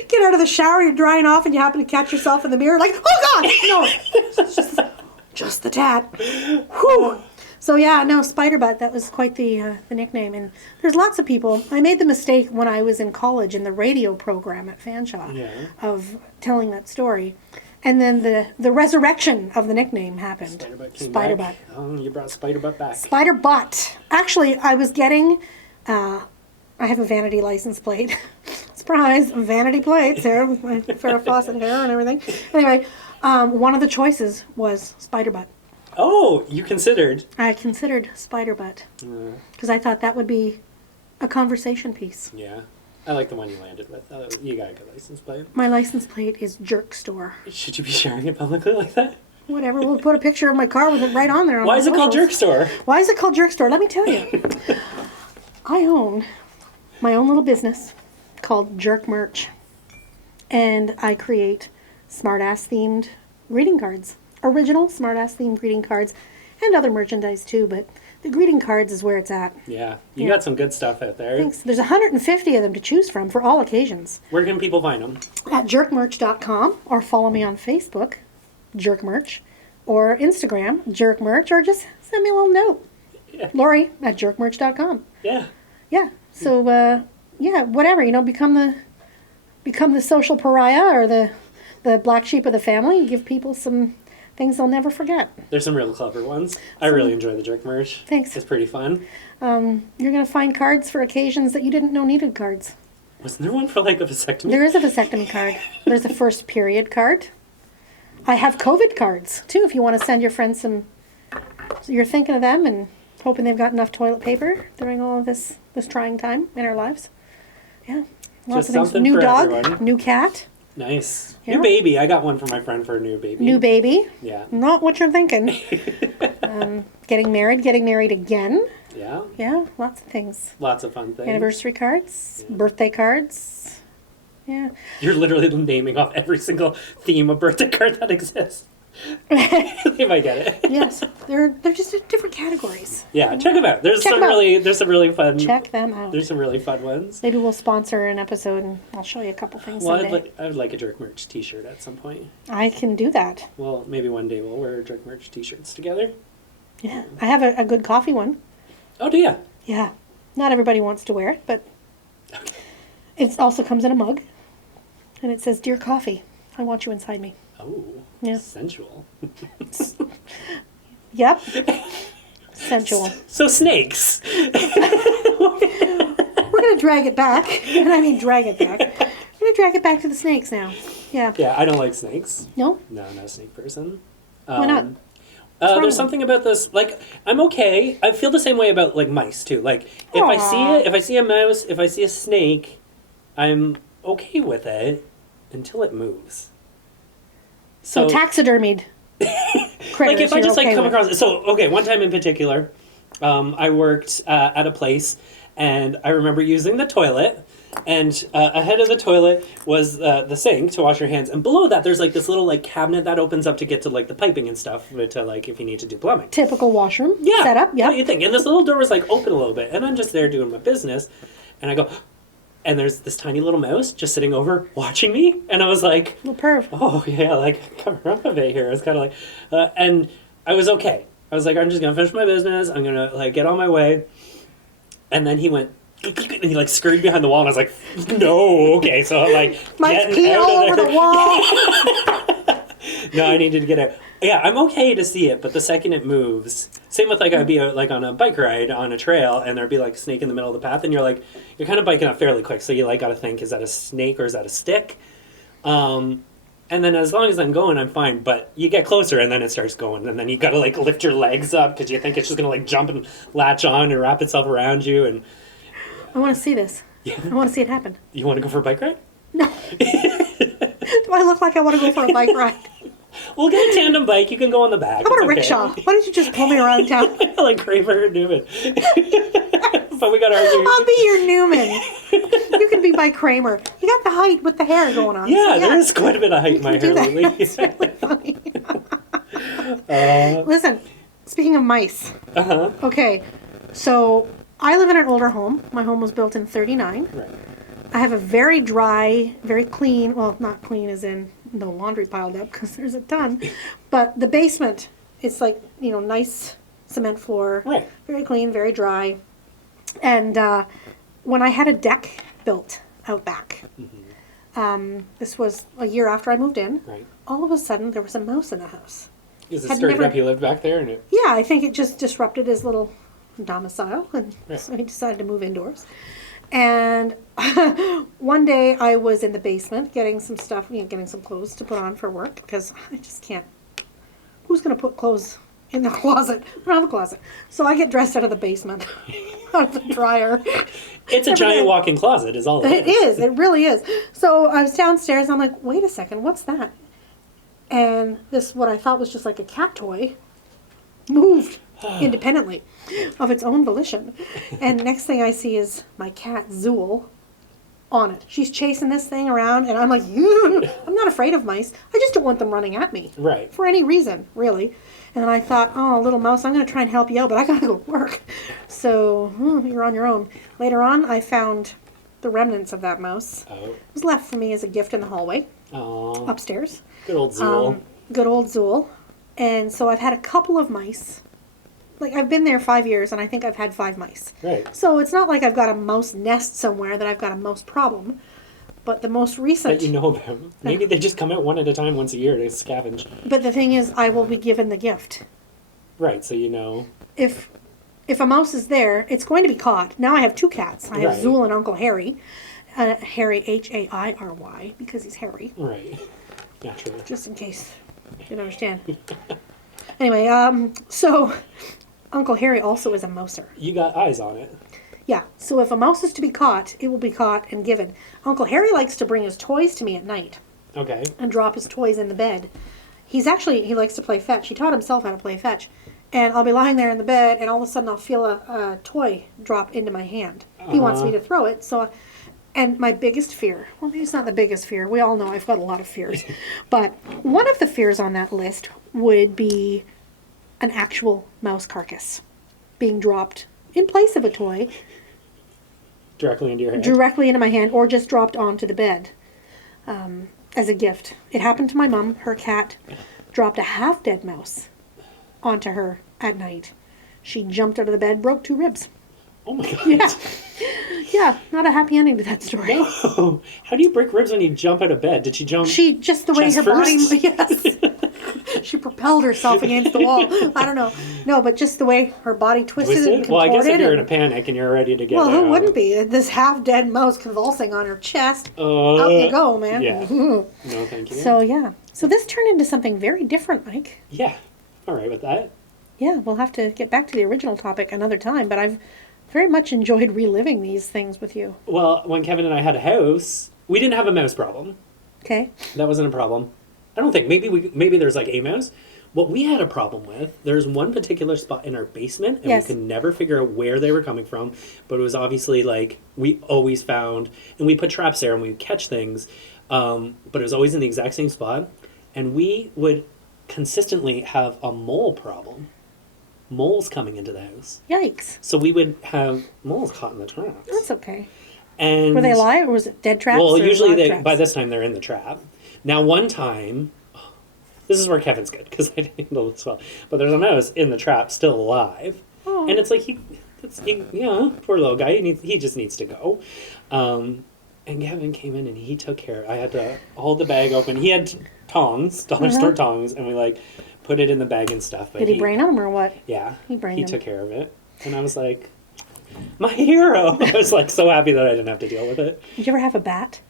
Get out of the shower, you're drying off, and you happen to catch yourself in the mirror, like, oh God, no, it's just the tat. Whew. So yeah, no, spider butt. That was quite the nickname, and there's lots of people. I made the mistake when I was in college in the radio program at Fanshawe of telling that story, and then the resurrection of the nickname happened. Spider butt. Oh, you brought spider butt back. Spider butt. Actually, I was getting. I have a vanity license plate. Surprise, vanity plates there with my Farrah Fawcett hair and everything. Anyway, one of the choices was spider butt. Oh, you considered. I considered spider butt because I thought that would be a conversation piece. Yeah. I like the one you landed with. You got a good license plate. My license plate is Jerk Store. Should you be sharing it publicly like that? Whatever, we'll put a picture of my car with it right on there. Why is it called Jerk Store? Why is it called Jerk Store? Let me tell you. I own my own little business called Jerk Merch. And I create smartass themed greeting cards. Original smartass themed greeting cards and other merchandise too, but the greeting cards is where it's at. Yeah. You got some good stuff out there. Thanks. There's 150 of them to choose from for all occasions. Where can people find them? At jerkmerch.com, or follow me on Facebook, Jerk Merch, or Instagram, Jerk Merch, or just send me a little note. Yeah. Laurie at jerkmerch.com. Yeah. Yeah. So whatever, become the social pariah or the black sheep of the family and give people some things they'll never forget. There's some real clever ones. I really enjoy the Jerk merch. Thanks. It's pretty fun. You're going to find cards for occasions that you didn't know needed cards. Wasn't there one for like a vasectomy? There is a vasectomy card. There's a first period card. I have COVID cards too if you want to send your friends some. So you're thinking of them and hoping they've got enough toilet paper during all of this trying time in our lives. Yeah. Lots Just of things. something New for dog, everyone. new cat, Nice. Yeah. New baby. I got one for my friend for a new baby. new baby. Yeah. Not what you're thinking. Getting married again. Yeah. Yeah, lots of things. Lots of fun things. Anniversary cards, birthday cards. Yeah. You're literally naming off every single theme of birthday card that exists. They might get it. Yes, they're just different categories. Yeah, check them out. There's Check some 'em out. really fun. Check them out. There's some really fun ones. Maybe we'll sponsor an episode and I'll show you a couple things Well, someday. I would like a Jerk merch T-shirt at some point. I can do that. Well, maybe one day we'll wear Jerk merch T-shirts together. Yeah, I have a good coffee one. Oh, do ya? Yeah, not everybody wants to wear it, but it also comes in a mug, and it says, "Dear Coffee, I want you inside me." Oh, Yeah. sensual. Yep, sensual. So snakes. We're gonna drag it back, and I mean drag it back. We're gonna drag it back to the snakes now. Yeah. Yeah, I don't like snakes. No. No, not a snake person. Why not? wrong There's with something about this. Like, I'm okay. I feel the same way about like mice too. Like, if I see Aw. it, if I see a mouse, if I see a snake, I'm okay with it until it moves. So taxidermied critters. Like if I you're just like okay come with. across. So okay, one time in particular, I worked at a place, and I remember using the toilet. And ahead of the toilet was the sink to wash your hands, and below that there's like this little like cabinet that opens up to get to like the piping and stuff to like if you need to do plumbing. Typical washroom Yeah, setup. What do Yeah. you think? And this little door was like open a little bit, and I'm just there doing my business, and I go, and there's this tiny little mouse just sitting over watching me, and I was like, Little perv. oh yeah, like cover up a bit here. I was kind of like, and I was okay. I was like, I'm just gonna finish my business. I'm gonna like get on my way, and then he went. And he like scurried behind the wall, and I was like, "No, okay." So I'm like, Mike's getting peeing out all of over there. the wall. No, I needed to get out. Yeah, I'm okay to see it, but the second it moves, same with like I'd be like on a bike ride on a trail, and there'd be like a snake in the middle of the path, and you're kind of biking up fairly quick, so you like got to think, is that a snake or is that a stick? And then as long as I'm going, I'm fine. But you get closer, and then it starts going, and then you got to like lift your legs up because you think it's just gonna like jump and latch on and wrap itself around you. And I want to see this. yeah, I want to see it happen. you want to go for a bike ride? No. Do I look like I want to go for a bike ride? We'll get a tandem bike. You can go on the back. How about a It's rickshaw? okay. Why don't you just pull me around town? Like Kramer and Newman. But we got to argue. I'll be your Newman. You can be my Kramer. You got the height with the hair going on. Yeah, so there's quite a bit of height in my do hair that. lately. It's really funny. Listen, speaking of mice. Uh-huh. Okay, so I live in an older home. My home was built in 39. Right. I have a very dry, very clean, well, not clean as in no laundry piled up because there's a ton, but the basement, it's like, nice cement floor. Right. Very clean, very dry. And when I had a deck built out back, this was a year after I moved in, Right. all of a sudden there was a mouse in the house. Is it Had stirred never- up? You lived back there, and it. Yeah, I think it just disrupted his little domicile, and Right. so he decided to move indoors. And one day I was in the basement getting some stuff, getting some clothes to put on for work because I just can't. Who's going to put clothes in the closet? I don't have a closet. So I get dressed out of the basement, out of the dryer. It's a Every giant day. walk-in closet, is all It is. It really is. So I was downstairs. And I'm like, wait a second, what's that? And this, what I thought was just like a cat toy, moved independently of its own volition. And next thing I see is my cat Zool on it. She's chasing this thing around, and I'm like, I'm not afraid of mice. I just don't want them running at me. Right. For any reason, really. And then I thought, oh, little mouse, I'm going to try and help you out, but I got to go to work. So you're on your own. Later on, I found the remnants of that mouse. Oh. It was left for me as a gift in the hallway Oh. upstairs. Good old Zool. Good old Zool. And so I've had a couple of mice. Like, I've been there 5 years, and I think I've had 5 mice. Right. So it's not like I've got a mouse nest somewhere that I've got a mouse problem. But the most recent... That you know about. Maybe they just come out one at a time once a year to scavenge. But the thing is, I will be given the gift. Right, so you know. If a mouse is there, it's going to be caught. Now I have 2 cats. I have Right. Zool and Uncle Harry. Harry, Hairy, because he's hairy. Right. Naturally. Just in case you didn't understand. Anyway, so Uncle Harry also is a mouser. You got eyes on it. Yeah, so if a mouse is to be caught, it will be caught and given. Uncle Harry likes to bring his toys to me at night Okay. and drop his toys in the bed. He likes to play fetch. He taught himself how to play fetch. And I'll be lying there in the bed, and all of a sudden I'll feel a toy drop into my hand. He wants me to throw it, and my biggest fear, well, maybe it's not the biggest fear. We all know I've got a lot of fears. But one of the fears on that list would be an actual mouse carcass being dropped in place of a toy Directly into your head. directly into my hand, or just dropped onto the bed as a gift. It happened to my mom. Her cat dropped a half-dead mouse onto her at night. She jumped out of the bed, broke 2 ribs. Oh my god. Yeah. Yeah, not a happy ending to that story. No. How do you break ribs when you jump out of bed? Did she jump? She, just the way Chest her body, first? yes. She propelled herself against the wall. I don't know. No, but just the way her body twisted and Twisted? Well, I contorted. guess if you're in a and- panic and you're ready to get well, out. who wouldn't be? This half-dead mouse convulsing on her chest. Out you go, man. Yeah. No, thank you. So, yeah. So this turned into something very different, Mike. Yeah. All right with that. Yeah, we'll have to get back to the original topic another time, but I've very much enjoyed reliving these things with you. Well, when Kevin and I had a house, we didn't have a mouse problem. Okay? That wasn't a problem. I don't think. Maybe there's like a mouse. What we had a problem with, there's one particular spot in our basement, and Yes. we could never figure out where they were coming from, but it was obviously like we always found, and we put traps there and we would catch things, but it was always in the exact same spot, and we would consistently have a mole problem. Moles coming into the house. Yikes. So we would have moles caught in the traps. That's okay. And Were they alive, or was it dead traps? well, or usually live traps? by this time they're in the trap. Now, one time, this is where Kevin's good because I didn't handle this well. But there's a mouse in the trap, still alive, Oh. and it's like poor little guy. He just needs to go. And Kevin came in and he took care. I had to hold the bag open. He had tongs, dollar store tongs, and we like put it in the bag and stuff. But Did he brain them or what? Yeah, He brained he them. took care of it, and I was like, my hero. I was like so happy that I didn't have to deal with it. Did you ever have a bat?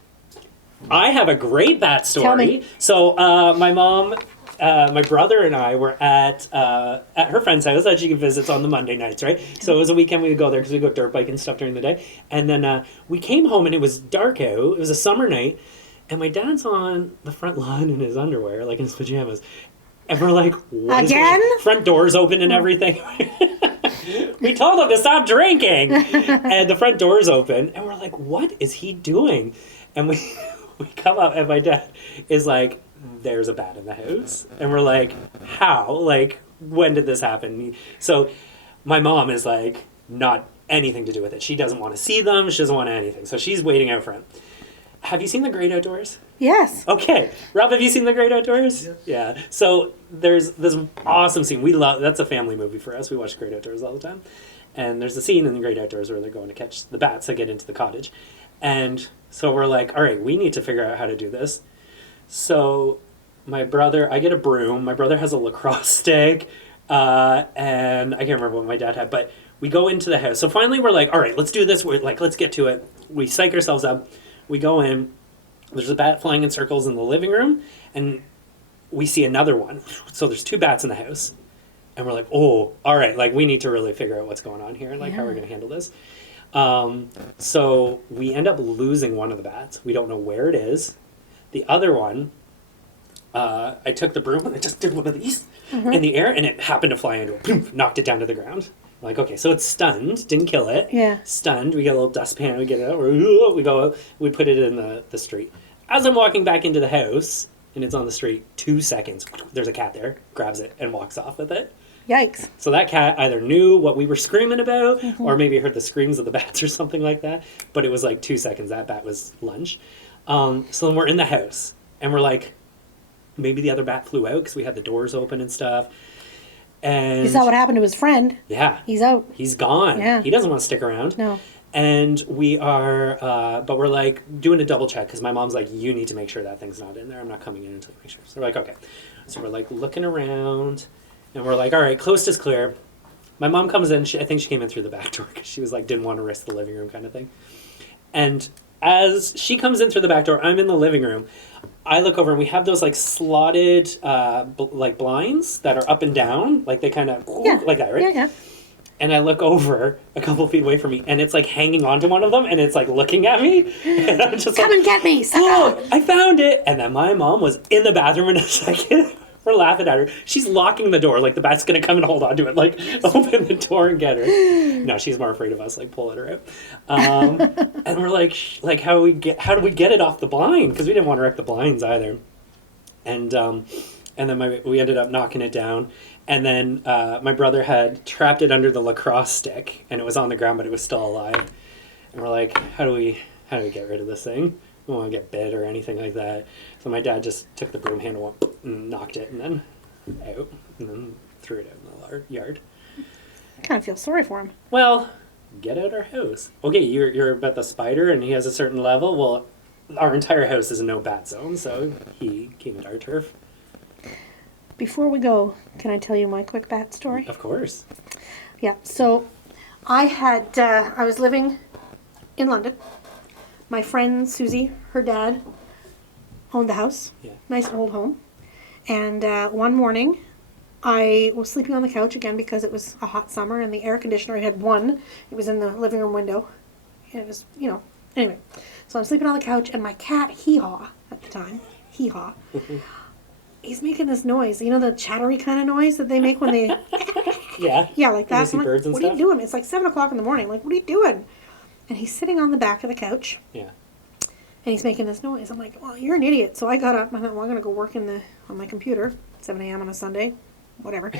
I have a great bat story. Tell me. So my mom, my brother and I were at her friend's house that she visits on the Monday nights, right? So it was a weekend, we would go there because we go dirt bike and stuff during the day. And then we came home and it was dark out. It was a summer night. And my dad's on the front lawn in his underwear, like in his pajamas. And we're like, what is Again? going on? Front doors open and everything. We told him to stop drinking. And the front door's open. And we're like, what is he doing? And we come up and my dad is like, there's a bat in the house. And we're like, how? Like, when did this happen? So my mom is like, not anything to do with it. She doesn't want to see them. She doesn't want anything. So she's waiting out front. Have you seen The Great Outdoors? Yes. Okay. Rob, have you seen The Great Outdoors? Yes. Yeah. So there's this awesome scene. We love, that's a family movie for us. We watch Great Outdoors all the time. And there's a scene in The Great Outdoors where they're going to catch the bats that get into the cottage. And so we're like, all right, we need to figure out how to do this. So my brother, I get a broom. My brother has a lacrosse stick. And I can't remember what my dad had, but we go into the house. So finally we're like, all right, let's do this. We're like, let's get to it. We psych ourselves up. We go in. There's a bat flying in circles in the living room. And we see another one. So there's 2 bats in the house. And we're like, oh, all right, like we need to really figure out what's going on here. Like, how are we going to handle this? So we end up losing one of the bats. We don't know where it is. The other one, I took the broom and I just did one of these in the air and it happened to fly into it. Boom, knocked it down to the ground. I'm like, okay, so it's stunned, didn't kill it. Yeah. Stunned, we get a little dustpan, we get it out, we put it in the street. As I'm walking back into the house and it's on the street, 2 seconds, there's a cat there, grabs it and walks off with it. Yikes. So that cat either knew what we were screaming about or maybe heard the screams of the bats or something like that. But it was like 2 seconds, that bat was lunch. So then we're in the house and we're like, maybe the other bat flew out because we had the doors open and stuff. And He saw what happened to his friend. yeah, He's out. he's gone. Yeah. He doesn't want to stick around. No. And we are, but we're like doing a double check because my mom's like, you need to make sure that thing's not in there. I'm not coming in until you make sure. So we're like, okay. So we're like looking around and we're like, all right, coast is clear. My mom comes in. I think she came in through the back door because she was like, didn't want to risk the living room kind of thing. And as she comes in through the back door, I'm in the living room. I look over and we have those like slotted like blinds that are up and down, like they kind of like that, right? Yeah, yeah. And I look over a couple feet away from me, and it's like hanging onto one of them, and it's like looking at me, and I'm just Come like, and get me. "Oh, I found it!" And then my mom was in the bathroom in a second. We're laughing at her. She's locking the door, like the bat's gonna come and hold on to it, like open the door and get her. No, she's more afraid of us, like pulling her out. And we're like, how do we get it off the blind? Because we didn't want to wreck the blinds either. And then we ended up knocking it down. And then my brother had trapped it under the lacrosse stick, and it was on the ground, but it was still alive. And we're like, how do we get rid of this thing? We don't want to get bit or anything like that. So my dad just took the broom handle and knocked it, and then out, and then threw it out in the yard. I kind of feel sorry for him. Well, get out our house. Okay, you're about the spider, and he has a certain level. Well, our entire house is a no bat zone, so he came into our turf. Before we go, can I tell you my quick bat story? Of course. Yeah, so I was living in London. My friend Susie, her dad, owned the house. Yeah. Nice old home. And one morning, I was sleeping on the couch again because it was a hot summer and the air conditioner, I had one. It was in the living room window. And it was, anyway. So I'm sleeping on the couch and my cat, Hee-Haw, at the time, Hee-Haw, he's making this noise. The chattery kind of noise that they make when they... Yeah. Yeah, like that. You see I'm like, birds and what stuff? are you doing? It's like 7 o'clock in the morning. Like, what are you doing? And he's sitting on the back of the couch. Yeah. And he's making this noise. I'm like, well, you're an idiot. So I got up and I thought, well, I'm going to go work on my computer, 7 a.m. on a Sunday, whatever.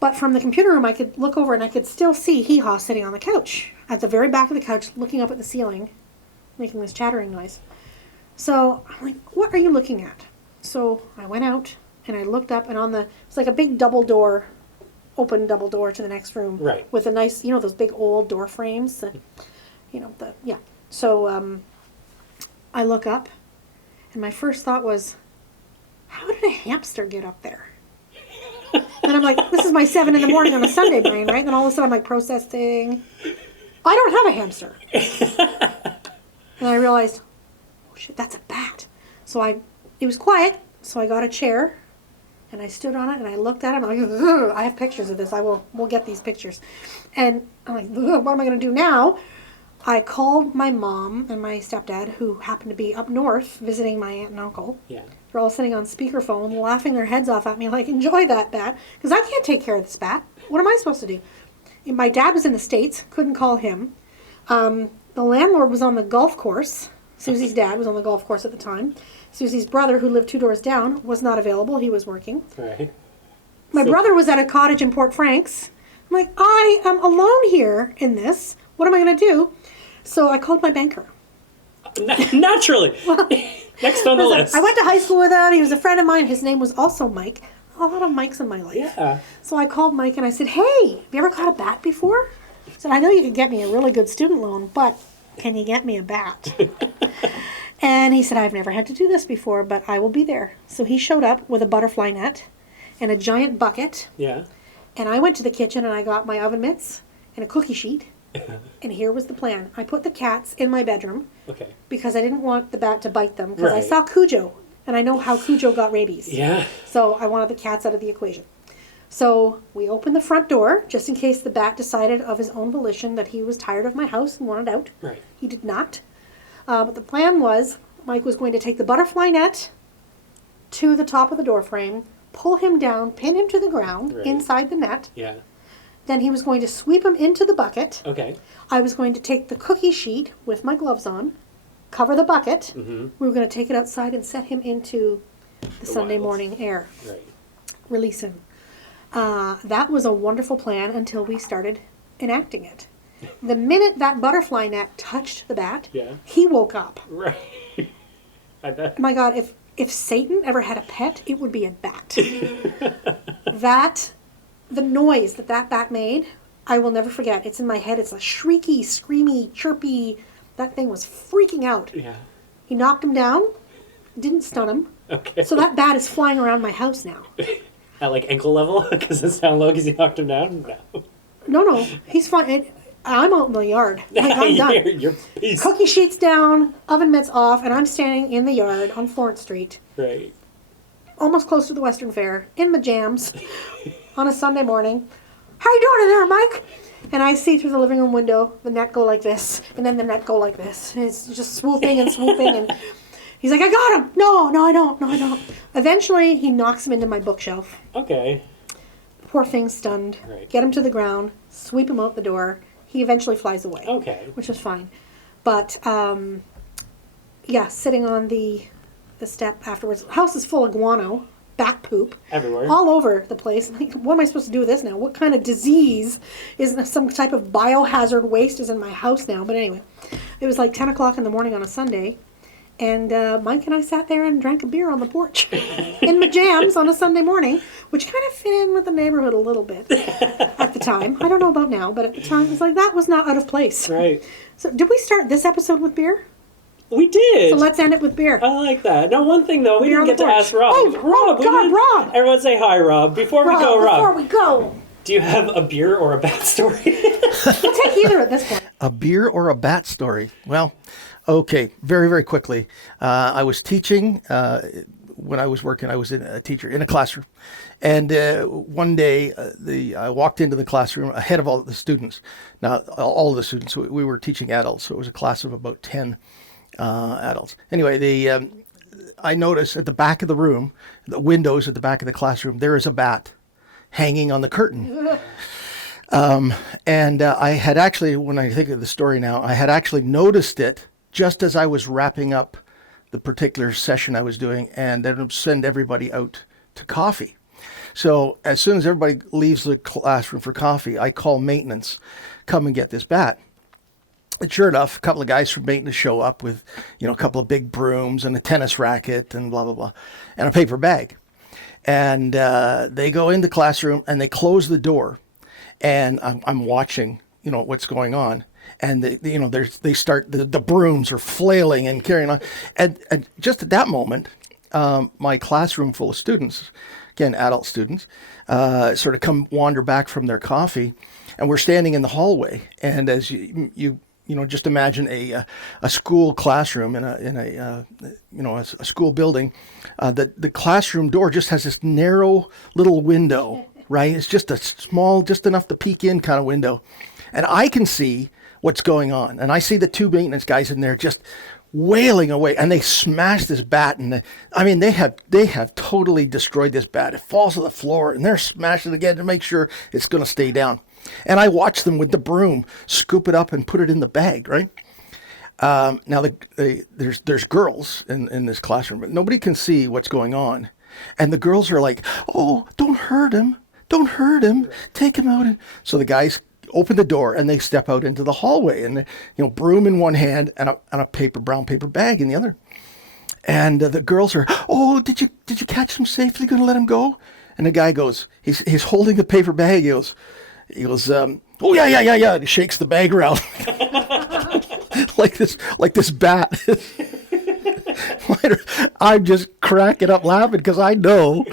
But from the computer room, I could look over and I could still see Hee-Haw sitting on the couch, at the very back of the couch, looking up at the ceiling, making this chattering noise. So I'm like, what are you looking at? So I went out and I looked up, and it's like a big open double door to the next room. Right. With a nice, those big old door frames. So I look up, and my first thought was, how did a hamster get up there? And I'm like, this is my 7 a.m. on a Sunday brain, right? And then all of a sudden I'm like processing. I don't have a hamster. And I realized, oh shit, that's a bat. So it was quiet, so I got a chair and I stood on it and I looked at it. I'm like, ugh. I have pictures of this. We'll get these pictures. And I'm like, ugh, what am I going to do now? I called my mom and my stepdad, who happened to be up north visiting my aunt and uncle. Yeah. They're all sitting on speakerphone, laughing their heads off at me, like, enjoy that bat. Because I can't take care of this bat. What am I supposed to do? And my dad was in the States, couldn't call him. The landlord was on the golf course. Susie's dad was on the golf course at the time. Susie's brother, who lived 2 doors down, was not available. He was working. Right. My brother was at a cottage in Port Franks. I'm like, I am alone here in this. What am I going to do? So I called my banker. Naturally. Well, next on the list. I went to high school with him. He was a friend of mine. His name was also Mike. A lot of Mikes in my life. Yeah. So I called Mike and I said, hey, have you ever caught a bat before? He said, I know you could get me a really good student loan, but can you get me a bat? And he said, I've never had to do this before, but I will be there. So he showed up with a butterfly net and a giant bucket. Yeah. And I went to the kitchen and I got my oven mitts and a cookie sheet. And here was the plan. I put the cats in my bedroom. Okay. Because I didn't want the bat to bite them. Because I Right. saw Cujo. And I know how Cujo got rabies. Yeah. So I wanted the cats out of the equation. So we opened the front door just in case the bat decided of his own volition that he was tired of my house and wanted out. Right. He did not. But the plan was Mike was going to take the butterfly net to the top of the door frame, pull him down, pin him to the ground Right. inside the net. Yeah. Then he was going to sweep him into the bucket. Okay. I was going to take the cookie sheet with my gloves on, cover the bucket. Mm-hmm. We were going to take it outside and set him into the Sunday wilds. morning air. Right. Release him. That was a wonderful plan until we started enacting it. The minute that butterfly net touched the bat, Yeah. he woke up. Right. I bet. My God, if Satan ever had a pet, it would be a bat. The noise that bat made, I will never forget. It's in my head. It's a shrieky, screamy, chirpy. That thing was freaking out. Yeah. He knocked him down, didn't stun him. Okay. So that bat is flying around my house now. At like ankle level because it's down low because you knocked him down. No. No, he's fine. I'm out in the yard. Like, I'm done. You're peace. Cookie sheets down, oven mitts off, and I'm standing in the yard on Florence Street, Right. almost close to the Western Fair, in my jams, on a Sunday morning. How you doing in there, Mike? And I see through the living room window the net go like this, and then the net go like this. And it's just swooping and swooping, and he's like, I got him. No, I don't. Eventually, he knocks him into my bookshelf. Okay. Poor thing's stunned. Right. Get him to the ground, sweep him out the door. He eventually flies away. Okay. Which was fine. But, yeah, sitting on the step afterwards. House is full of guano, bat poop. Everywhere. All over the place. Like, what am I supposed to do with this now? What kind of disease is some type of biohazard waste is in my house now? But anyway, it was like 10 o'clock in the morning on a Sunday. And Mike and I sat there and drank a beer on the porch in my jams on a Sunday morning, which kind of fit in with the neighborhood a little bit at the time. I don't know about now, but at the time, it was like, that was not out of place. Right. So did we start this episode with beer? We did. So let's end it with beer. I like that. Now, one thing though, we Beer didn't on get the to porch. ask Rob. Oh, we God, didn't- Rob. Everyone say hi, Rob. Before we go, Rob. Before we go, Do you have a beer or a bat story? we'll take either at this point. A beer or a bat story? Well, okay, very, very quickly. I was teaching when I was working. I was a teacher in a classroom. And one day, I walked into the classroom ahead of all the students. Now, all of the students, we were teaching adults, so it was a class of about 10 adults. Anyway, I noticed at the back of the room, the windows at the back of the classroom, there is a bat hanging on the curtain. And I had actually, when I think of the story now, I had actually noticed it just as I was wrapping up the particular session I was doing, and then send everybody out to coffee. So as soon as everybody leaves the classroom for coffee, I call maintenance, come and get this bat. And sure enough, a couple of guys from maintenance show up with, a couple of big brooms and a tennis racket and blah, blah, blah, and a paper bag. And they go in the classroom and they close the door. And I'm watching, what's going on. And they start, the brooms are flailing and carrying on. And just at that moment, my classroom full of students, again, adult students, sort of come wander back from their coffee, and we're standing in the hallway. And as you just imagine a school classroom in a school building. The classroom door just has this narrow little window, right? It's just a small, just enough to peek in kind of window, and I can see what's going on. And I see the two maintenance guys in there just wailing away, and they smash this bat, and they have totally destroyed this bat. It falls to the floor, and they're smashing it again to make sure it's going to stay down. And I watch them with the broom scoop it up and put it in the bag, right? Now there's girls in this classroom, but nobody can see what's going on, and the girls are like, "Oh, don't hurt him! Don't hurt him! Take him out!" So the guys open the door and they step out into the hallway, and broom in one hand and a brown paper bag in the other. And the girls are, "Oh, did you catch him safely? Going to let him go?" And the guy goes, he's holding the paper bag. He goes, "Oh yeah." And he shakes the bag around like this bat. I'm just cracking up laughing because I know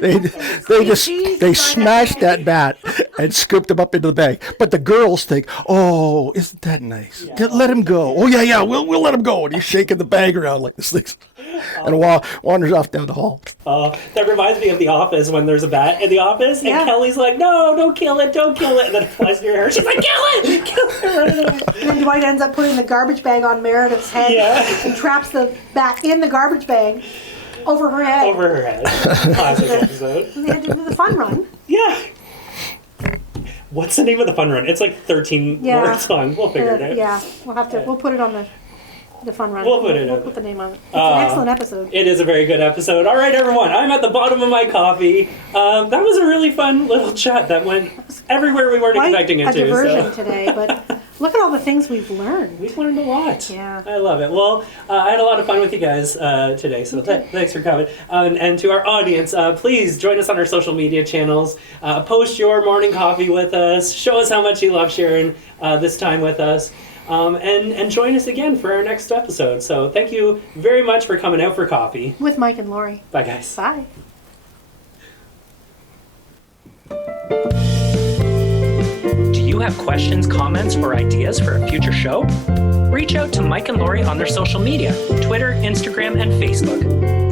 they smashed that bat and scooped him up into the bag. But the girls think, "Oh, isn't that nice? Yeah. Let him go. Oh yeah, we'll let him go." And he's shaking the bag around like this thing, and wanders off down the hall. That reminds me of The Office when there's a bat in the office, and Kelly's like, "No, don't kill it, and then it flies near her. She's like, "Kill it!" And then Dwight ends up putting the garbage bag on Meredith's head and traps the bat in the garbage bag. Over her head. Classic episode. And they had to do the fun run. Yeah. What's the name of the fun run? It's like 13 words long. We'll figure it out. Yeah, we'll have to. We'll put it on the fun run. We'll put the name on it. It's an excellent episode. It is a very good episode. All right, everyone. I'm at the bottom of my coffee. That was a really fun little chat that went everywhere we weren't expecting it to. A diversion today, but look at all the things we've learned. We've learned a lot. Yeah. I love it. Well, I had a lot of fun with you guys today, so thanks for coming. And to our audience, please join us on our social media channels. Post your morning coffee with us. Show us how much you love sharing this time with us. And join us again for our next episode. So thank you very much for coming out for coffee. With Mike and Laurie. Bye, guys. Bye. Do you have questions, comments, or ideas for a future show? Reach out to Mike and Laurie on their social media, Twitter, Instagram, and Facebook.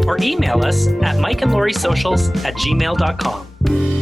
Or email us at mikeandlauriesocials@gmail.com.